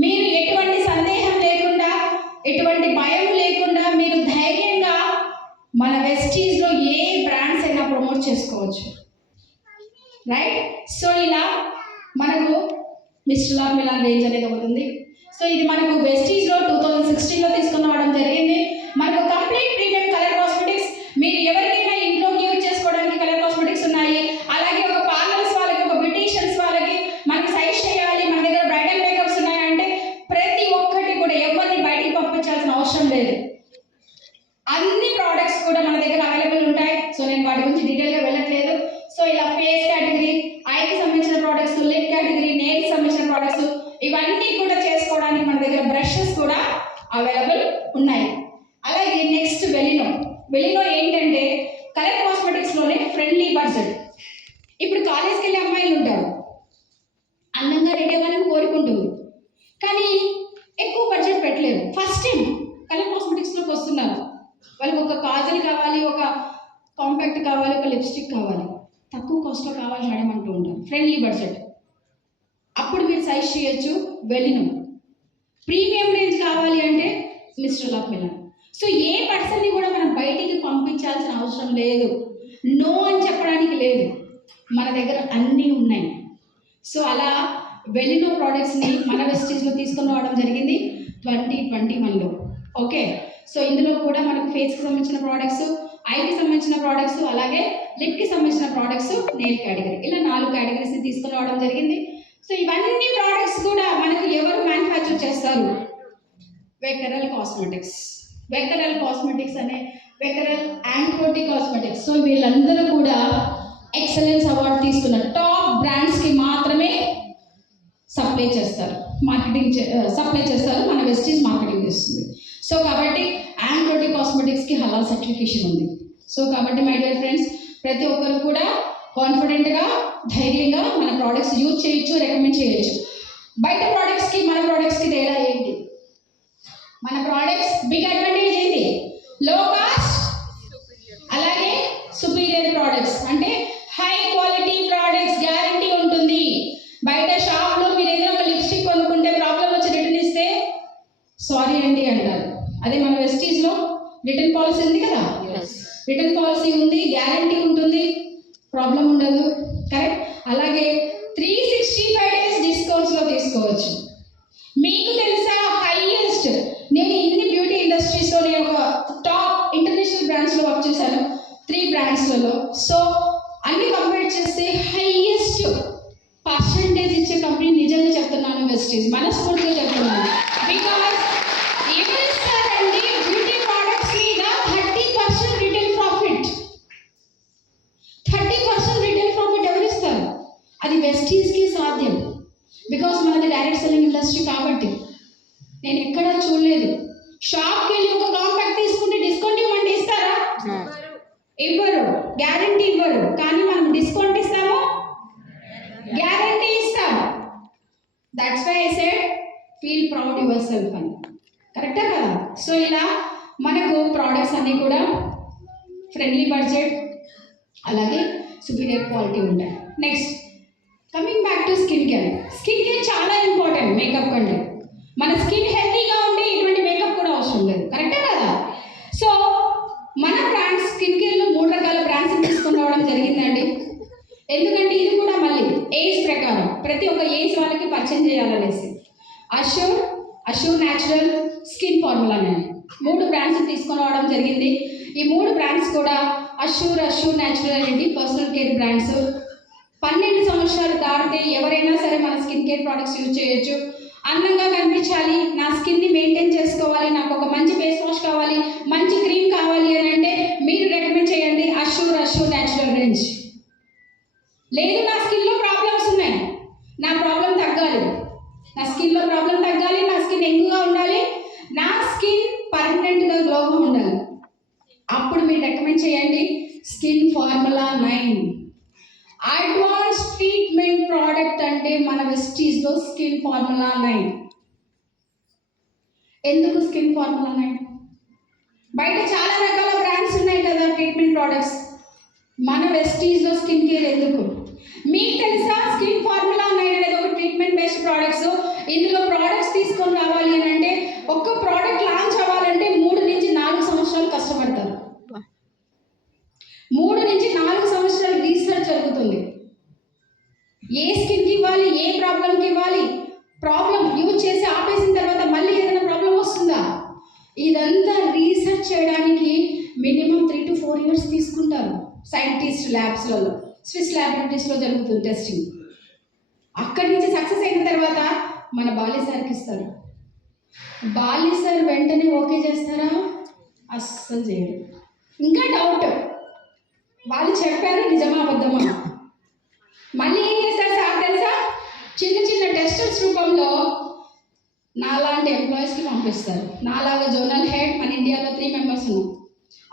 మీరు ఎటువంటి సందేహం లేకుండా, ఎటువంటి భయం లేకుండా మీరు ధైర్యంగా మన వెస్టీస్లో ఏ బ్రాండ్స్ అయినా ప్రమోట్ చేసుకోవచ్చు, రైట్? సో ఇలా మనకు మిస్టర్ లా మిలాన్ రేంజ్ అనేది ఒకటి ఉంది. సో ఇది మనకు వెస్టీస్లో 2016 16లో తీసుకుని రావడం జరిగింది. మనకు కంప్లీట్ ప్రీమియం కలర్ కాస్మెటిక్స్, మీరు ఎవరికైనా ఇంట్లో యూజ్ చేసుకోవడానికి కలర్ కాస్మెటిక్స్ ఉన్నాయి. అలాగే ఒక పార్లర్స్ వాళ్ళకి, ఒక బ్యూటీషియన్స్ వాళ్ళకి మనకి సైజ్ చేయాలి, మన దగ్గర బ్రైడల్ మేకప్స్ ఉన్నాయంటే ప్రతి ఒక్కటి కూడా ఎవరిని బయటికి పంపించాల్సిన అవసరం లేదు. అన్ని ప్రోడక్ట్స్ కూడా మన దగ్గర అవైలబుల్ ఉంటాయి. సో నేను వాటి గురించి డీటెయిల్గా వెళ్ళట్లేదు. సో ఇలా ఫేస్ కేటగిరీ, ఐకి సంబంధించిన ప్రోడక్ట్స్, లిప్ కేటగిరీ, నెయిల్కి సంబంధించిన ప్రోడక్ట్స్, ఇవన్నీ కూడా చేసుకోవడానికి మన దగ్గర బ్రషెస్ కూడా అవైలబుల్ ఉన్నాయి. అలాగే నెక్స్ట్ వెలినో ఏంటంటే కలర్ కాస్మెటిక్స్లోనే ఫ్రెండ్లీ బడ్జెట్. ఇప్పుడు కాలేజ్కి వెళ్ళే అమ్మాయిలు ఉంటారు, అందంగా రెడీ అవ్వాలని కోరుకుంటుంది, కానీ ఎక్కువ బడ్జెట్ పెట్టలేరు. ఫస్ట్ టైం కలర్ కాస్మెటిక్స్లోకి వస్తున్నారు, వాళ్ళకి ఒక కాజల్ కావాలి, ఒక కాంపాక్ట్ కావాలి, ఒక లిప్స్టిక్ కావాలి, తక్కువ కాస్ట్లో కావాలి మేడం అంటూ ఉంటారు. ఫ్రెండ్లీ బడ్జెట్, అప్పుడు మీరు సైజ్ చేయొచ్చు వెలినో. ప్రీమియం రేంజ్ కావాలి అంటే మిస్టర్ లాక్మెలన్. సో ఏ పర్సన్ని కూడా మనం బయటికి పంపించాల్సిన అవసరం లేదు, నో అని చెప్పడానికి లేదు, మన దగ్గర అన్నీ ఉన్నాయి. సో అలా వెలినో ప్రోడక్ట్స్ని మన వెస్టీజ్లో తీసుకొని రావడం జరిగింది 2021లో. ఓకే, సో ఇందులో కూడా మనకు ఫేస్కి సంబంధించిన ప్రోడక్ట్స్, ఐకి సంబంధించిన ప్రోడక్ట్స్, అలాగే లిప్కి సంబంధించిన ప్రోడక్ట్స్, నెయిల్ కేటగిరీ, ఇలా 4 కేటగిరీస్ని తీసుకొని రావడం జరిగింది. సో ఇవన్నీ ప్రోడక్ట్స్ కూడా మనకు ఎవరు మ్యానుఫ్యాక్చర్ చేస్తారు? వెకరల్ కాస్మెటిక్స్. వెకరల్ కాస్మెటిక్స్ అనే వెకరల్ అండ్ కోటి కాస్మెటిక్స్. సో వీళ్ళందరూ కూడా ఎక్సలెన్స్ అవార్డు తీసుకున్న టాప్ బ్రాండ్స్కి మాత్రమే సప్లై చేస్తారు, సప్లై చేస్తారు, మన వెస్టీజ్ మార్కెటింగ్ చేస్తుంది. సో కాబట్టి యాంకోటి కాస్మెటిక్స్కి హలాల్ సర్టిఫికేషన్ ఉంది. సో కాబట్టి మై డియర్ ఫ్రెండ్స్, ప్రతి ఒక్కరు కూడా కాన్ఫిడెంట్గా, ధైర్యంగా మన ప్రోడక్ట్స్ యూజ్ చేయొచ్చు, రికమెండ్ చేయొచ్చు. బయట ప్రోడక్ట్స్కి మన ప్రోడక్ట్స్కి తేడా ఏంటి? మన ప్రోడక్ట్స్ బిగ్ అడ్వాంటేజ్ ఏంటి? లో కాస్ట్, అలాగే సుపీరియర్ ప్రోడక్ట్స్, అంటే హై క్వాలిటీ ప్రోడక్ట్స్, గ్యారంటీ ఉంటుంది. బయట షాప్లో మీరు ఏదైనా ఒక లిప్స్టిక్ కొనుక్కుంటే ప్రాబ్లం వచ్చి రిటర్న్ ఇస్తే సారీ అండి అంటారు. అదే మన వెస్టీజ్లో రిటర్న్ పాలసీ ఉంది కదా, రిటర్న్ పాలసీ ఉంది, గ్యారంటీ ఉంటుంది, ప్రాబ్లం ఉండదు. కరెక్ట్. అలాగే 365 days డిస్కౌంట్స్లో తీసుకోవచ్చు. మీకు తెలుసా హైయెస్ట్, నేను ఇన్ని బ్యూటీ ఇండస్ట్రీస్లో నేను ఒక టాప్ ఇంటర్నేషనల్ బ్రాండ్స్లో వర్క్ చేశాను, 3 బ్రాండ్స్లలో. సో అన్ని కంపేర్ చేస్తే హైయెస్ట్ పర్సంటేజ్ ఇచ్చే కంపెనీ నిజంగా చెప్తున్నాను వెస్టీజ్, మనస్ఫూర్తిగా చెప్తున్నాను. బికాస్ ఎవరిస్తారండి బ్యూటీ ప్రోడక్ట్స్ మీద 30% రిటైల్ ప్రాఫిట్? 30% రిటైల్ ప్రాఫిట్ ఎవరిస్తారు? అది వెస్టీజ్కి సాధ్యం. బికాస్ మనది డైరెక్ట్ సెల్లింగ్ ఇండస్ట్రీ కాబట్టి. నేను ఎక్కడా చూడలేదు షాప్కి వెళ్ళి ఒక కాంపాక్ట్ తీసుకుంటే డిస్కౌంట్ ఇవ్వమంటే ఇస్తారా? ఇవ్వరు, గ్యారంటీ ఇవ్వరు. కానీ మనం డిస్కౌంట్ ఇస్తాము, గ్యారంటీ ఇస్తాం. That's why I said feel proud yourself అని. కరెక్టా కదా? సో ఇలా మనకు ప్రోడక్ట్స్ అన్నీ కూడా ఫ్రెండ్లీ బడ్జెట్, అలాగే సుపీరియర్ క్వాలిటీ ఉంటాయి. Next coming back to skin care. Skin care చాలా ఇంపార్టెంట్ మేకప్ కంటే. మన స్కిన్ హెల్తీగా ఉంటే ఎటువంటి మేకప్ కూడా అవసరం లేదు. కరెక్టా కదా? సో మన బ్రాండ్స్ స్కిన్ కేర్లో 3 రకాల బ్రాండ్స్ తీసుకొని రావడం జరిగిందండి. ఎందుకంటే ఇది కూడా మళ్ళీ ఏజ్ ప్రకారం ప్రతి ఒక్క ఏజ్ వాళ్ళకి పరిచయం చేయాలనేసి అష్యూర్ న్యాచురల్, స్కిన్ ఫార్ములా అని 3 బ్రాండ్స్ తీసుకొని రావడం జరిగింది. ఈ 3 బ్రాండ్స్ కూడా అష్యూర్ న్యాచురల్ అనేది పర్సనల్ కేర్ బ్రాండ్స్. 12 సంవత్సరాలు దాటితే ఎవరైనా సరే మన స్కిన్ కేర్ ప్రోడక్ట్స్ యూజ్ చేయొచ్చు. అందంగా కనిపించాలి, నా స్కిన్ని మెయింటైన్ చేసుకోవాలి, నాకు ఒక మంచి ఫేస్ వాష్ కావాలి, మంచి క్రీమ్ కావాలి అని అంటే మీరు రికమెండ్ చేయండి అష్యూర్ న్యాచురల్ రేంజ్. లేదు నా స్కిన్లో ప్రాబ్లమ్స్ ఉన్నాయి, నా ప్రాబ్లం తగ్గాలి, నా స్కిన్లో ప్రాబ్లం తగ్గాలి, నా స్కిన్ యంగ్గా ఉండాలి, నా స్కిన్ పర్మనెంట్గా గ్లోగా ఉండాలి, అప్పుడు మీరు రికమెండ్ చేయండి skin formula 9. Advance treatment product అంటే మన వెస్టీజ్లో స్కిన్ ఫార్ములా 9. ఎందుకు స్కిన్ ఫార్ములా 9? బయట చాలా రకాల బ్రాండ్స్ ఉన్నాయి కదా ట్రీట్మెంట్ ప్రోడక్ట్స్, మన వెస్టీజ్లో స్కిన్ కేర్ ఎందుకు? మీకు తెలుసా స్కిన్ ఫార్ములా 9 అనేది ఒక ట్రీట్మెంట్ బేస్డ్ ప్రోడక్ట్స్. ఇందులో ప్రోడక్ట్స్ తీసుకొని రావాలి అని అంటే ఒక్క ప్రోడక్ట్ లాంచ్ అవ్వాలంటే 3 నుంచి 4 సంవత్సరాలు కష్టపడతారు. 3 నుంచి 4 సంవత్సరాలు రీసెర్చ్ జరుగుతుంది. ఏ స్కిన్కి ఇవ్వాలి, ఏ ప్రాబ్లంకి ఇవ్వాలి, ప్రాబ్లం యూజ్ చేసి ఆపేసిన తర్వాత మళ్ళీ ఏదైనా ప్రాబ్లం వస్తుందా? ల్యాబ్స్లలో, స్విస్ ల్యాబొరేటరీస్లో జరుగుతుంది టెస్టింగ్. అక్కడి నుంచి సక్సెస్ అయిన తర్వాత మన బాలి సార్కి ఇస్తారు. బాలి సార్ వెంటనే ఓకే చేస్తారా? అస్సలు చేయరు. ఇంకా డౌట్, వాళ్ళు చెప్పారు నిజమా అబద్ధమా. మళ్ళీ ఏం చేస్తారు సార్ తెలుసా? చిన్న చిన్న టెస్టర్స్ రూపంలో నాలాంటి ఎంప్లాయీస్కి పంపిస్తారు. నాలాగా జోనల్ హెడ్, మన ఇండియాలో 3 మెంబర్స్ ఉన్నాం.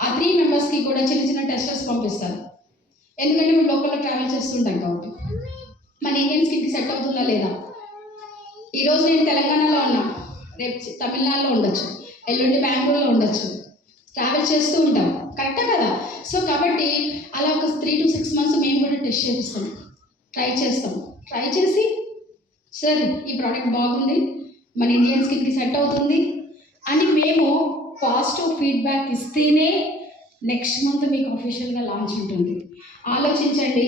ఆ 3 మెంబర్స్కి కూడా చిన్న చిన్న టెస్టర్స్ పంపిస్తారు. ఎందుకంటే మేము లోకల్లో ట్రావెల్ చేస్తుంటాం కాబట్టి మన ఇండియన్ స్కిన్కి సెట్ అవుతుందా లేదా. ఈరోజు నేను తెలంగాణలో ఉన్నా, రేపు తమిళనాడులో ఉండొచ్చు, ఎల్లుండి బెంగళూరులో ఉండొచ్చు, ట్రావెల్ చేస్తూ ఉంటాం. కరెక్టా కదా? సో కాబట్టి అలా ఒక 3 to 6 months మేము కూడా టెస్ట్ చేపిస్తాం, ట్రై చేస్తాం. ట్రై చేసి సార్ ఈ ప్రోడక్ట్ బాగుంది, మన ఇండియన్ స్కిన్కి సెట్ అవుతుంది అని మేము పాజిటివ్ ఫీడ్బ్యాక్ ఇస్తేనే నెక్స్ట్ మంత్ మీకు అఫీషియల్గా లాంచ్ ఉంటుంది. ఆలోచించండి,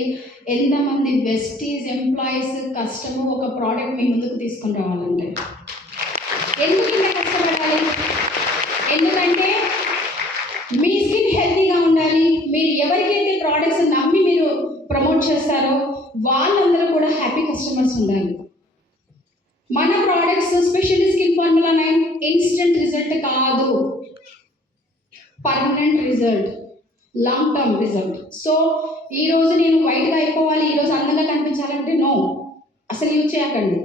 ఎంతమంది వెస్టీజ్ ఎంప్లాయీస్ కష్టము ఒక ప్రోడక్ట్ మీ ముందుకు తీసుకుని రావాలంటే. ఎందుకు ఇంత కష్టపడాలి? ఎందుకంటే మీ స్కిన్ హెల్తీగా ఉండాలి. మీరు ఎవరికైతే ప్రోడక్ట్స్ నమ్మి మీరు ప్రమోట్ చేస్తారో వాళ్ళందరూ కూడా హ్యాపీ కస్టమర్స్ ఉండాలి. మన products specially skin formula 9 instant result కాదు, permanent result, long term result. So ఈరోజు నేను వైట్గా అయిపోవాలి, ఈరోజు అందంగా కనిపించాలంటే నో, అసలు యూజ్ చేయకండి.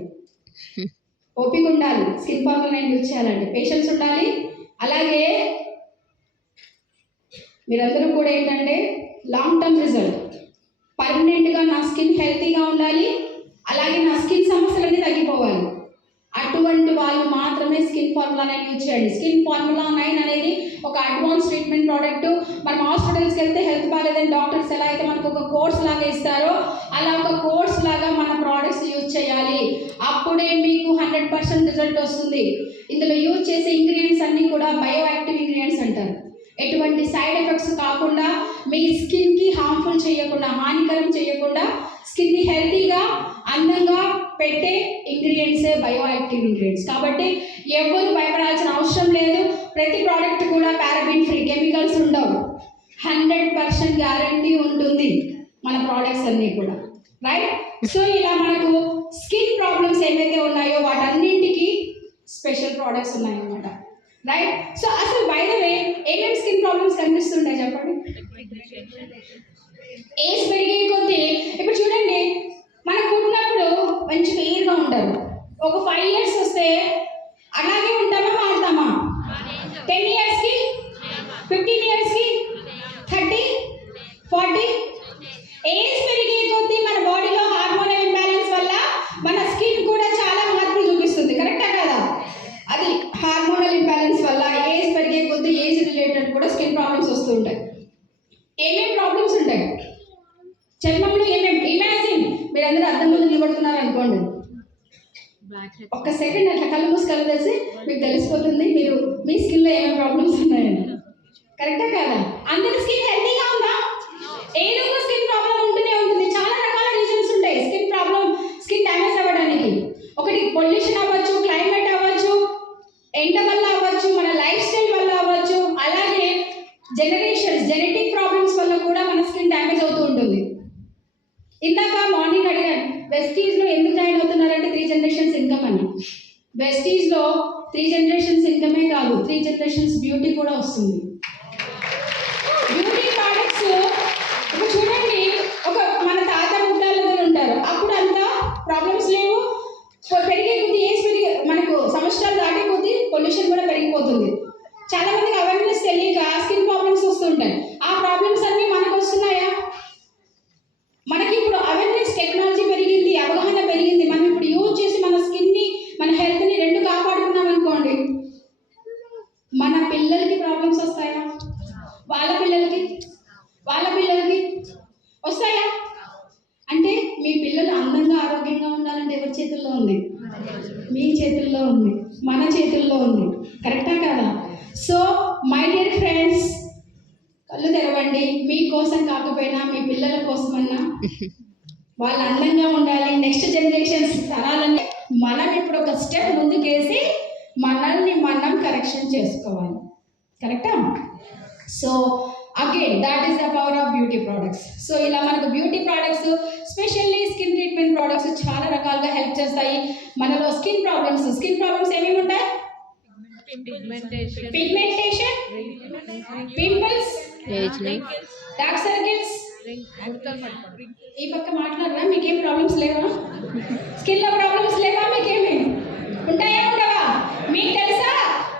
ఓపిక ఉండాలి, స్కిన్ ఫార్ములా 9 యూజ్ చేయాలంటే పేషెన్స్ ఉండాలి. అలాగే మీరందరూ కూడా ఏంటంటే లాంగ్ టర్మ్ రిజల్ట్, పర్మనెంట్గా నా స్కిన్ హెల్తీగా ఉండాలి, అలాగే నా స్కిన్ సమస్యలన్నీ తగ్గిపోవాలి. అటువంటి వాళ్ళు మాత్రమే స్కిన్ ఫార్ములా 9 యూజ్ చేయండి. స్కిన్ ఫార్ములా 9 అనేది ఒక అడ్వాన్స్ ట్రీట్మెంట్ ప్రోడక్ట్. మనం హాస్పిటల్స్కి వెళ్తే హెల్త్ బాగాలేదని డాక్టర్స్ ఎలా అయితే మనకు ఒక కోర్స్ లాగా ఇస్తారో అలా ఒక కోర్స్ లాగా మన ప్రోడక్ట్స్ యూజ్ చేయాలి. అప్పుడే మీకు 100% రిజల్ట్ వస్తుంది. ఇందులో యూజ్ చేసే ఇంగ్రీడియంట్స్ అన్నీ కూడా బయో యాక్టివ్ ఇంగ్రీడియంట్స్ అంటారు. ఎటువంటి సైడ్ ఎఫెక్ట్స్ కాకుండా, మీ స్కిన్కి హార్మ్ఫుల్ చేయకుండా, హానికరం చేయకుండా స్కిన్ని హెల్తీగా అందంగా పెట్టే ఇంగ్రీడియంట్సే బయో యాక్టివ్ ఇంగ్రీడియంట్స్. కాబట్టి ఎవరు భయపడాల్సిన అవసరం లేదు. ప్రతి ప్రోడక్ట్ కూడా పారాబిన్ ఫ్రీ, కెమికల్స్ ఉండవు, 100% గ్యారంటీ ఉంటుంది మన ప్రోడక్ట్స్ అన్నీ కూడా. రైట్? సో ఇలా మనకు స్కిన్ ప్రాబ్లమ్స్ ఏవైతే ఉన్నాయో వాటన్నింటికి స్పెషల్ ప్రోడక్ట్స్ ఉన్నాయన్నమాట. రైట్? సో అసలు బై ద వే ఏమేమి స్కిన్ ప్రాబ్లమ్స్ కనిపిస్తుంటాయి చెప్పండి? ఏజ్ పెరిగే కొద్దీ ఇప్పుడు చూడండి, మనకు పుట్టినప్పుడు మంచి ఫెయిర్గా ఉంటారు. ఒక 5 years వస్తే అలాగే ఉంటామా, మారుతామా? 10 yearsకి, 15 yearsకి, 30, 40. ఏజ్ పెరిగే కొద్దీ మన బాడీలో హార్మోనల్ ఇంబ్యాలెన్స్ వల్ల మన స్కిన్ కూడా చాలా మార్పులు చూపిస్తుంది. కరెక్టా కదా? అది హార్మోనల్ ఇంబ్యాలెన్స్ వల్ల ఏజ్ పెరిగే కొద్దీ ఏజ్ రిలేటెడ్ కూడా స్కిన్ ప్రాబ్లమ్స్ వస్తూ ఉంటాయి. ఏమేమి ప్రాబ్లమ్స్ ఉంటాయి? చర్మంలో ఏమేమి, ఇమాజిన్ మీరందరూ అద్దం ముందు నిలబడుతున్నారు అనుకోండి, ఒక్క సెకండ్ అట్లా కళ్ళు మూసి కళ్ళు తెరిచి మీకు తెలిసిపోతుంది మీరు మీ స్కిన్లో ఏమేమి ప్రాబ్లమ్స్ ఉన్నాయని. కరెక్టా కదా? అందరి స్కిన్ హెల్తీగా ఉందా? ఏదో ఒక స్కిన్ ప్రాబ్లం ఉంటూనే ఉంటుంది. చాలా రకాల రీజన్స్ ఉంటాయి స్కిన్ ప్రాబ్లం, స్కిన్ డ్యామేజ్ అవ్వడానికి. ఒకటి పొల్యూషన్ అవ్వచ్చు, క్లైమేట్ అవ్వచ్చు, ఎండ వల్ల అవ్వచ్చు, మన లైఫ్ స్టైల్ వల్ల అవ్వచ్చు, అలాగే జెనెటిక్ ప్రాబ్లమ్స్ వల్ల కూడా మన స్కిన్ డ్యామేజ్ అవుతూ ఉంటుంది. ఇందాక మార్నింగ్ అడిగాను, వెస్టీజ్లో ఎందుకు జాయిన్ అవుతున్నారంటే 3 generations ఇన్కమ్ అని. వెస్టీజ్లో 3 generations ఇన్కమే కాదు, 3 generations బ్యూటీ కూడా వస్తుంది. బ్యూటీ ప్రోడక్ట్స్ ఇప్పుడు చూడండి, ఒక మన తాత ముత్తాలు ఉంటారు, అప్పుడు అంత ప్రాబ్లమ్స్ లేవు. పెరిగే కొద్దీ ఏజ్ పెరిగే మనకు సంవత్సరాలు దాటే కొద్దీ పొల్యూషన్ కూడా పెరిగిపోతుంది. చాలా మందికి అవేర్నెస్ తెలియక స్కిన్ ప్రాబ్లమ్స్ వస్తుంటాయి. ఆ ప్రాబ్లమ్స్ అన్నీ మనకు వస్తున్నాయా? మనకి ఇప్పుడు అవేర్నెస్, టెక్నాలజీ పెరిగింది, అవగాహన పెరిగింది. మనం ఇప్పుడు యూజ్ చేసి మన స్కిన్ని, మన హెల్త్ని 2 కాపాడుకున్నాం అనుకోండి, మన పిల్లలకి ప్రాబ్లమ్స్ వస్తాయా? వాళ్ళ పిల్లలకి వస్తాయా? అంటే మీ పిల్లలు అందంగా ఆరోగ్యంగా ఉండాలంటే ఎవరి చేతుల్లో ఉంది? మీ చేతుల్లో ఉంది, మన చేతుల్లో ఉంది. కరెక్టా కదా? సో మై డియర్ ఫ్రెండ్స్, కళ్ళు తెరవండి. మీకోసం కాకపోయినా మీ పిల్లల కోసమన్నా వాళ్ళు అందంగా ఉండాలి. నెక్స్ట్ జనరేషన్స్ తరాలని మనం ఇప్పుడు ఒక స్టెప్ ముందుకేసి మనల్ని మనం కరెక్షన్ చేసుకోవాలి. కరెక్టా? సో ఆ again that is the power of beauty products. So ఇలా మనకు beauty products specially skin treatment products చాలా రకాలుగా హెల్ప్ చేస్తాయి. మనలో స్కిన్ ప్రాబ్లమ్స్ ఏమేమి ఉంటాయి? Pigmentation, pimples, dark circles. ఈ పక్క మాట్లాడరా? మీకేం ప్రాబ్లమ్స్ లేవా? స్కిన్లో ప్రాబ్లమ్స్ లేవా? మీకేమి ఉంటాయా ఉండవా? మీకు తెలుసా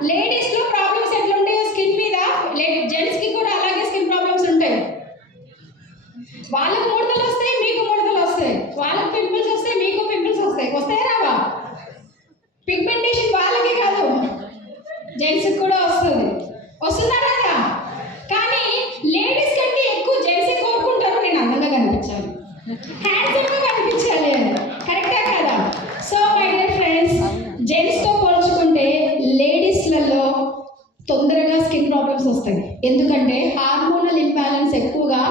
లేడీస్లో ప్రాబ్లమ్స్ ఎట్లుంటాయో స్కిన్ మీద, జెంట్స్కి కూడా అలాగే స్కిన్ ప్రాబ్లమ్స్ ఉంటాయి. వాళ్ళకు ముడతలు వస్తాయి, మీకు ముడతలు వస్తాయి. వాళ్ళకి పింపుల్స్ వస్తాయి, మీకు పింపుల్స్ వస్తాయి. వస్తాయి రావా? పిగ్మెంటేషన్ వాళ్ళకి కాదు, జెంట్స్కి కూడా వస్తుందా కదా? కానీ లేడీస్ కంటే ఎక్కువ జెంట్స్ కోరుకుంటారు నేను అందంగా కనిపించాలి, హ్యాండ్సమ్గా కనిపించాలి అని. కరెక్టా కదా? సో మై డియర్ ఫ్రెండ్స్, జెంట్స్తో పోల్చుకుంటే లేడీస్లలో తొందరగా స్కిన్ ప్రాబ్లమ్స్ వస్తాయి. ఎందుకంటే హార్మోనల్ ఇంబ్యాలెన్స్ ఎక్కువగా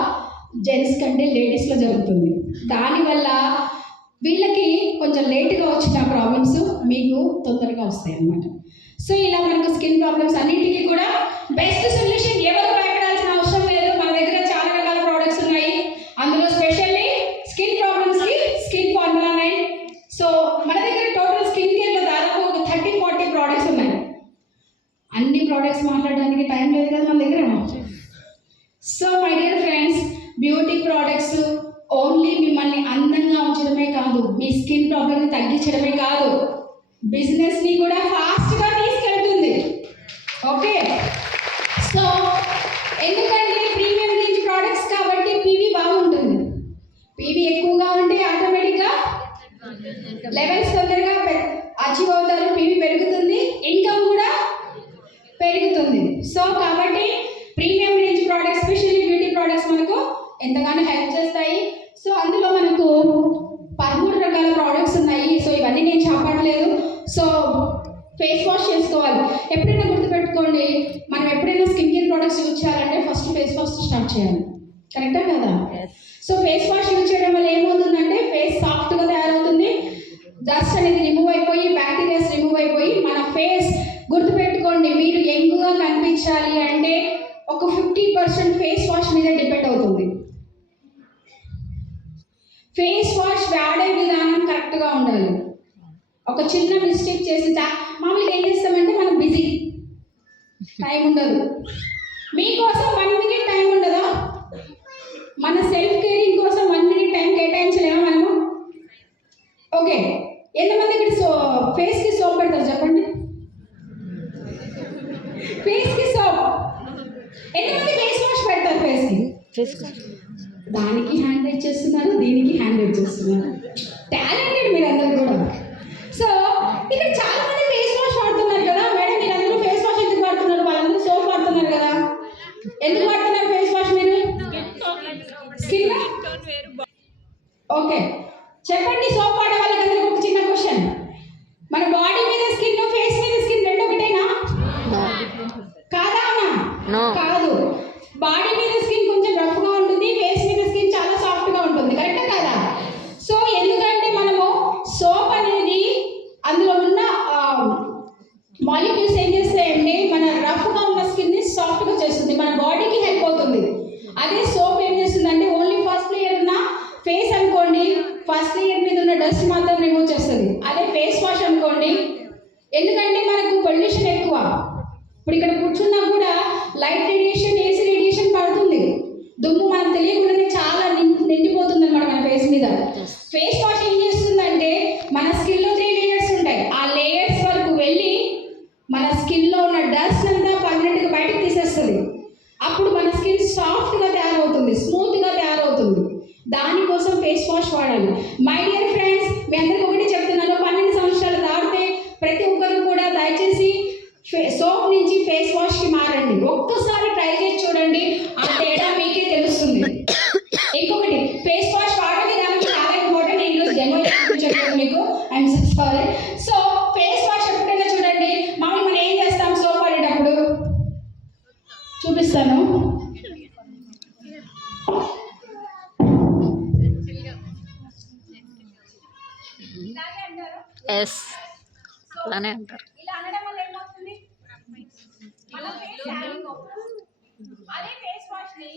జెంట్స్ కంటే లేడీస్లో జరుగుతుంది. దానివల్ల వీళ్ళకి కొంచెం లేట్గా వచ్చిన ప్రాబ్లమ్స్ మీకు తొందరగా వస్తాయి అన్నమాట. సో ఇలా మనకు స్కిన్ ప్రాబ్లమ్స్ అన్నింటికీ కూడా బెస్ట్ సొల్యూషన్, ఎవరు భయపడాల్సిన అవసరం లేదు. మన దగ్గర చాలా రకాల ప్రోడక్ట్స్ ఉన్నాయి. అందులో స్పెషల్లీ స్కిన్ ప్రాబ్లమ్స్కి స్కిన్ ఫార్ములా 9. సో మన దగ్గర టోటల్ స్కిన్ కేర్లో దాదాపు ఒక 30-40 ప్రోడక్ట్స్ ఉన్నాయి. అన్ని ప్రోడక్ట్స్ మాట్లాడడానికి టైం లేదు కదా మన దగ్గర. So my dear friends, beauty products only మిమ్మల్ని అందంగా ఉంచడమే కాదు, మీ స్కిన్ ప్రాబ్లమ్ని తగ్గించడమే కాదు, బిజినెస్ని కూడా ఫాస్ట్గా తీసుకెళ్తుంది. ఓకే, సో ఎందుకంటే ప్రీమియం రేంజ్ ప్రోడక్ట్స్ కాబట్టి పీవీ బాగుంటుంది. పీవీ ఎక్కువగా ఉంటే ఆటోమేటిక్గా లెవెల్స్ తొందరగా అచీవ్ అవుతారు, పీవీ పెరుగుతుంది, ఇన్కమ్ కూడా పెరుగుతుంది. సో కాబట్టి premium range products, specially beauty products మనకు ఎంతగానో హెల్ప్ చేస్తాయి. సో అందులో మనకు 13 రకాల ప్రోడక్ట్స్ ఉన్నాయి. సో ఇవన్నీ నేను చెప్పట్లేదు. సో ఫేస్ వాష్ చేసుకోవాలి. ఎప్పుడైనా గుర్తుపెట్టుకోండి, మనం ఎప్పుడైనా స్కిన్ కేర్ ప్రోడక్ట్స్ యూజ్ చేయాలంటే ఫస్ట్ ఫేస్ వాష్ స్టార్ట్ చేయాలి. కరెక్టా కదా? సో ఫేస్ వాష్ యూజ్ చేయడం వల్ల ఏమవుతుందంటే ఫేస్ సాఫ్ట్గా తయారవుతుంది, డస్ట్ అనేది రిమూవ్ అయిపోయి, బ్యాక్టీరియాస్ రిమూవ్ అయిపోయి మన ఫేస్, గుర్తుపెట్టుకోండి, మీరు యంగ్గా కనిపించాలి అంటే ఒక 50% ఫేస్ వాష్ మీద డిపెండ్ అవుతుంది. ఫేస్ వాష్ వాడే విధానం కరెక్ట్గా ఉండాలి. ఒక చిన్న మిస్టేక్ చేసి మామూలుగా ఏం చేస్తామంటే మనం బిజీ, టైం ఉండదు. మీకోసం 1 మినిట్ టైం ఉండదా? మన సెల్ఫ్ కేరింగ్ కోసం 1 మినిట్ టైం కేటాయించలేమా మనము? ఓకే, ఎంతమంది ఇక్కడ ఫేస్కి సోప్ పెడతారు చెప్పండి? ఫేస్కి సోప్. ఎంతమంది ఫేస్ వాష్ పెడతారు ఫేస్కి? దానికి హ్యాండ్ రైజ్ చేస్తున్నారు, దీనికి హ్యాండ్ రైజ్ చేస్తున్నారు. టాలెంటెడ్ మీరందరూ కూడా. సో ఇక్కడ చాలా మంది ఫేస్ వాష్ వాడుతున్నారు కదా మేడం, మీరందరూ ఫేస్ వాష్ ఎందుకు వాడుతున్నారు? వాళ్ళందరూ సోప్ వాడుతున్నారు కదా, ఎందుకు వాడుతున్నారు ఫేస్ వాష్ మీరు? స్కిన్. ఓకే చెప్పండి, సోప్ వాడే వాళ్ళకందరికీ ఒక చిన్న క్వశ్చన్. మన బాడీ మీద స్కిన్, ఫేస్ మీద స్కిన్ రెండు ఒకటేనా? కాదా? కాదు. బాడీ మీద స్కిన్ కొంచెం రఫ్గా ఉంటుంది, ఫేస్ మీద స్కిన్ చాలా సాఫ్ట్గా ఉంటుంది. కరెక్టా కదా? సో ఎందుకంటే మనము సోప్ అనేది అందులో ఉన్న మాలిక్యూల్స్ ఏం చేస్తాయంటే మన రఫ్గా ఉన్న స్కిన్ని సాఫ్ట్గా చేస్తుంది, మన బాడీకి హెల్ప్ అవుతుంది. అదే సోప్ ఏం చేస్తుందంటే ఓన్లీ ఫస్ట్ లేయర్ ఉన్న ఫేస్ అనుకోండి, ఫస్ట్ లేయర్ మీద ఉన్న డస్ట్ మాత్రం రిమూవ్ చేస్తుంది. అదే ఫేస్ వాష్ అనుకోండి, ఎందుకంటే మనకు పొల్యూషన్ ఎక్కువ. ఇప్పుడు ఇక్కడ కూర్చున్నా కూడా లైట్ రేడియేషన్, ఏసీ రేడియేషన్ పడుతుంది, దుమ్ము మనకు తెలియకుండానే చాలా నిండిపోతుంది అన్నమాట మన ఫేస్ మీద. ఫేస్ వాష్ ఏం చేస్తుందంటే మన స్కిన్లో 3 లేయర్స్ ఉంటాయి, ఆ లేయర్స్ వరకు వెళ్ళి మన స్కిన్లో ఉన్న డస్ట్ అంతా పర్మనెంట్గా బయటకు తీసేస్తుంది. అప్పుడు మన స్కిన్ సాఫ్ట్గా తయారవుతుంది, స్మూత్గా తయారవుతుంది. దానికోసం ఫేస్ వాష్ వాడాలి. మై డియర్ ఫ్రెండ్స్, మీ అందరికీ ఒకటి చెప్తున్నాను, 12 సంవత్సరాలు దాటితే ప్రతి ఒక్కరు కూడా దయచేసి సోప్ నుంచి ఫేస్ వాష్కి మారండి. ఒక్కసారి ట్రై చేసి చూడండి, ఆ తేడా మీకే తెలుస్తుంది. ఇంకొకటి, ఫేస్ వాష్ వాడే విధానం చాలా ఇంపార్టెంట్. ఈరోజు డెమో చూపించట్లేదు మీకు, I'm sorry. So face wash ఎప్పుడైనా చూడండి, మామూలు మనం ఏం చేస్తాం సోప్ వాడేటప్పుడు, చూపిస్తాను. ఎస్ అలానే అంటారు. ఇలా అనడం వల్ల ఏమవుతుంది? మన ఫేస్ హ్యాంగింగ్ అవుతుంది. అదే ఫేస్ వాష్ ని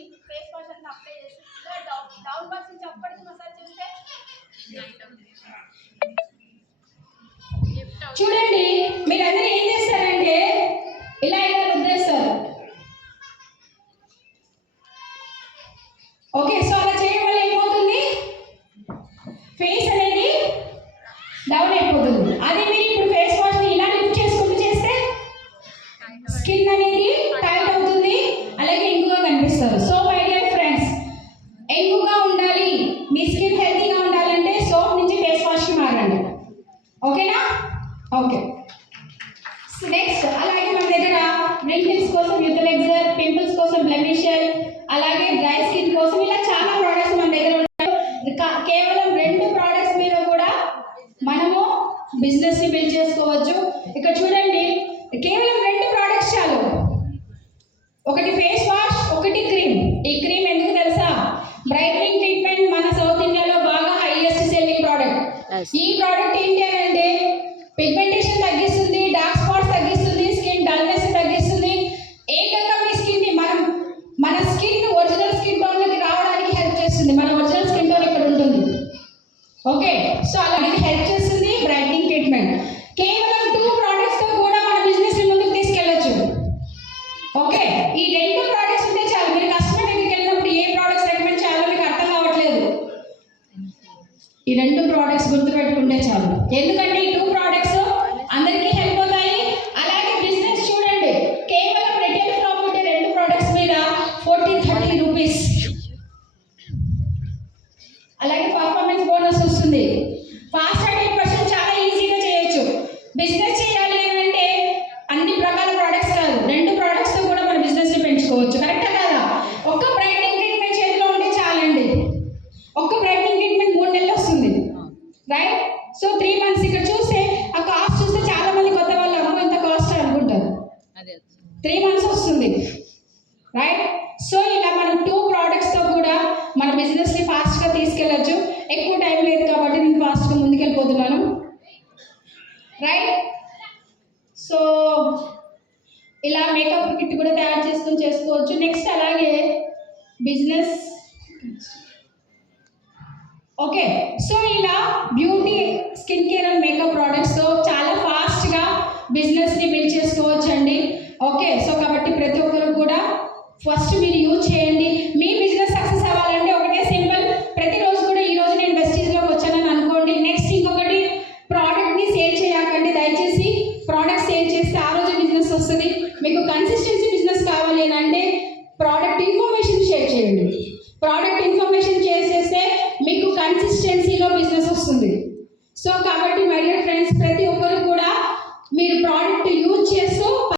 స్కిన్ అనేది టైట్ అవుతుంది, అలాగే ఇంగుగా కనిపిస్తారు. సో మై డియర్ ఫ్రెండ్స్, ఇంగుగా ఉండాలి, మీ స్కిన్ హెల్తీగా ఉండాలంటే సోప్ నుంచి ఫేస్ వాష్కి మారండి. ఓకేనా? ఓకే. నెక్స్ట్ అలాగే మన దగ్గర రింకిల్స్ కోసం యూటిలైజర్, పింపుల్స్ కోసం బ్లెమిషర్, అలాగే డ్రై స్కిన్ కోసం ఇలా చాలా ప్రోడక్ట్స్ మన దగ్గర ఉన్నాయి. కేవలం 2 ప్రోడక్ట్స్ మీద కూడా మనము బిజినెస్ ని బిల్డ్ చేసుకోవచ్చు. ఇక్కడ చూడండి, కేవలం 2 ప్రోడక్ట్స్ చాలు. ఒకటి ఫేస్ వాష్, ఒకటి క్రీమ్. ఈ క్రీమ్ ఎందుకు తెలుసా? బ్రైట్నింగ్ ట్రీట్మెంట్ మన సౌత్ ఇండియాలో బాగా హైయెస్ట్ సెల్లింగ్ ప్రోడక్ట్. ఈ ప్రోడక్ట్ ఏంటి అంటే పిగ్మెంటేషన్ తగ్గిస్తుంది, డార్క్ స్పాట్స్ తగ్గిస్తుంది, స్కిన్ డల్నెస్ తగ్గిస్తుంది. ఏకంగా మీ స్కిన్ ని మన స్కిన్ ఒరిజినల్ స్కిన్ టోన్ లోకి రావడానికి హెల్ప్ చేస్తుంది. మన ఒరిజినల్ స్కిన్ టోన్ ఇక్కడ ఉంటుంది. ఓకే, సో అలాగే హెల్ప్ చేస్తుంది బ్రైట్నింగ్ ట్రీట్మెంట్. కేవలం 2 ప్రోడక్ట్స్ తో కూడా మన బిజినెస్ ని ముందుకు తీసుకెళ్లొచ్చు. ఓకే, ఈ 2 ప్రోడక్ట్స్ ఉంటే చాలు. మీరు కస్టమర్ దగ్గరికి వెళ్ళినప్పుడు ఏ ప్రోడక్ట్స్ రికమెండ్ చేయాలో మీకు అర్థం కావట్లేదు, ఈ 2 ప్రోడక్ట్స్ గుర్తుపెట్టుకుంటే చాలు. ఎందుకంటే ఈ 2 ప్రోడక్ట్స్ అందరికీ హెల్ప్ అవుతాయి. అలాగే బిజినెస్ చూడండి, కేవలం రిటైల్ షాప్ ఉంటే 2 ప్రోడక్ట్స్ మీద 40-30 రూపీస్. అలాగే పర్ఫార్మెన్స్ బోనస్ వస్తుంది. ఫాస్ట్ 30% చాలా ఈజీగా చేయొచ్చు. బిజినెస్ చేయాలి అంటే అన్ని ప్రకార ప్రోడక్ట్స్ కాదు, 2 ప్రోడక్ట్స్ తో కూడా మన బిజినెస్ ని పెంచుకోవచ్చు. కరెక్టా కాదా? ఒక్క బ్రైట్నింగ్ ట్రీట్మెంట్ చేతిలో ఉంటే చాలండి. ఒక్క బ్రైట్నింగ్ ట్రీట్మెంట్ 3 నెలలు వస్తుంది, రైట్? So 3 months. ఇక్కడ చూస్తే ఆ కాస్ట్ చూస్తే చాలా మంది కొత్త వాళ్ళు అమ్మో ఇంత కాస్ట్ అనుకుంటారు. 3 మంత్స్ వస్తుంది, రైట్? సో ఇలా మనం 2 ప్రోడక్ట్స్ తో కూడా మన బిజినెస్ ని ఫాస్ట్ గా తీసుకెళ్లొచ్చు. ఎక్కువ టైం లేదు కాబట్టి నేను ఫాస్ట్ గా ముందుకెళ్ళిపోతున్నాను, రైట్? సో ఇలా మేకప్ కిట్ కూడా తయారు చేసుకొని చేసుకోవచ్చు. నెక్స్ట్ అలాగే బిజినెస్. ఓకే, సో ఇలా beauty, skin care and makeup products తో చాలా ఫాస్ట్ గా బిజినెస్ ని బిల్డ్ చేసుకోవచ్చు అండి. ఓకే, సో కాబట్టి ప్రతి ఒక్కరు కూడా ఫస్ట్ మీరు యూజ్ చేయండి. మీ బిజినెస్ సక్సెస్ అవ్వాలంటే ఒకటే సింపుల్, ప్రతిరోజు కూడా ఈ రోజు నేను వెస్టీజ్ లోకి వచ్చానని అనుకోండి. నెక్స్ట్ ఇంకొకటి, ప్రోడక్ట్ ని సేల్ చేయకండి దయచేసి. ప్రోడక్ట్ సేల్ చేస్తే ఆ రోజు బిజినెస్ వస్తుంది. మీకు కన్సిస్టెన్సీ బిజినెస్ కావాలి అని అంటే ప్రోడక్ట్ ఇన్ఫర్మేషన్ షేర్ చేయండి. ప్రోడక్ట్ ఇన్ఫర్మేషన్ చేసేస్తే మీకు కన్సిస్టెన్సీలో బిజినెస్ వస్తుంది. సో కాబట్టి మై డియర్ ఫ్రెండ్స్, ప్రతి ఒక్కరు కూడా మీరు ప్రోడక్ట్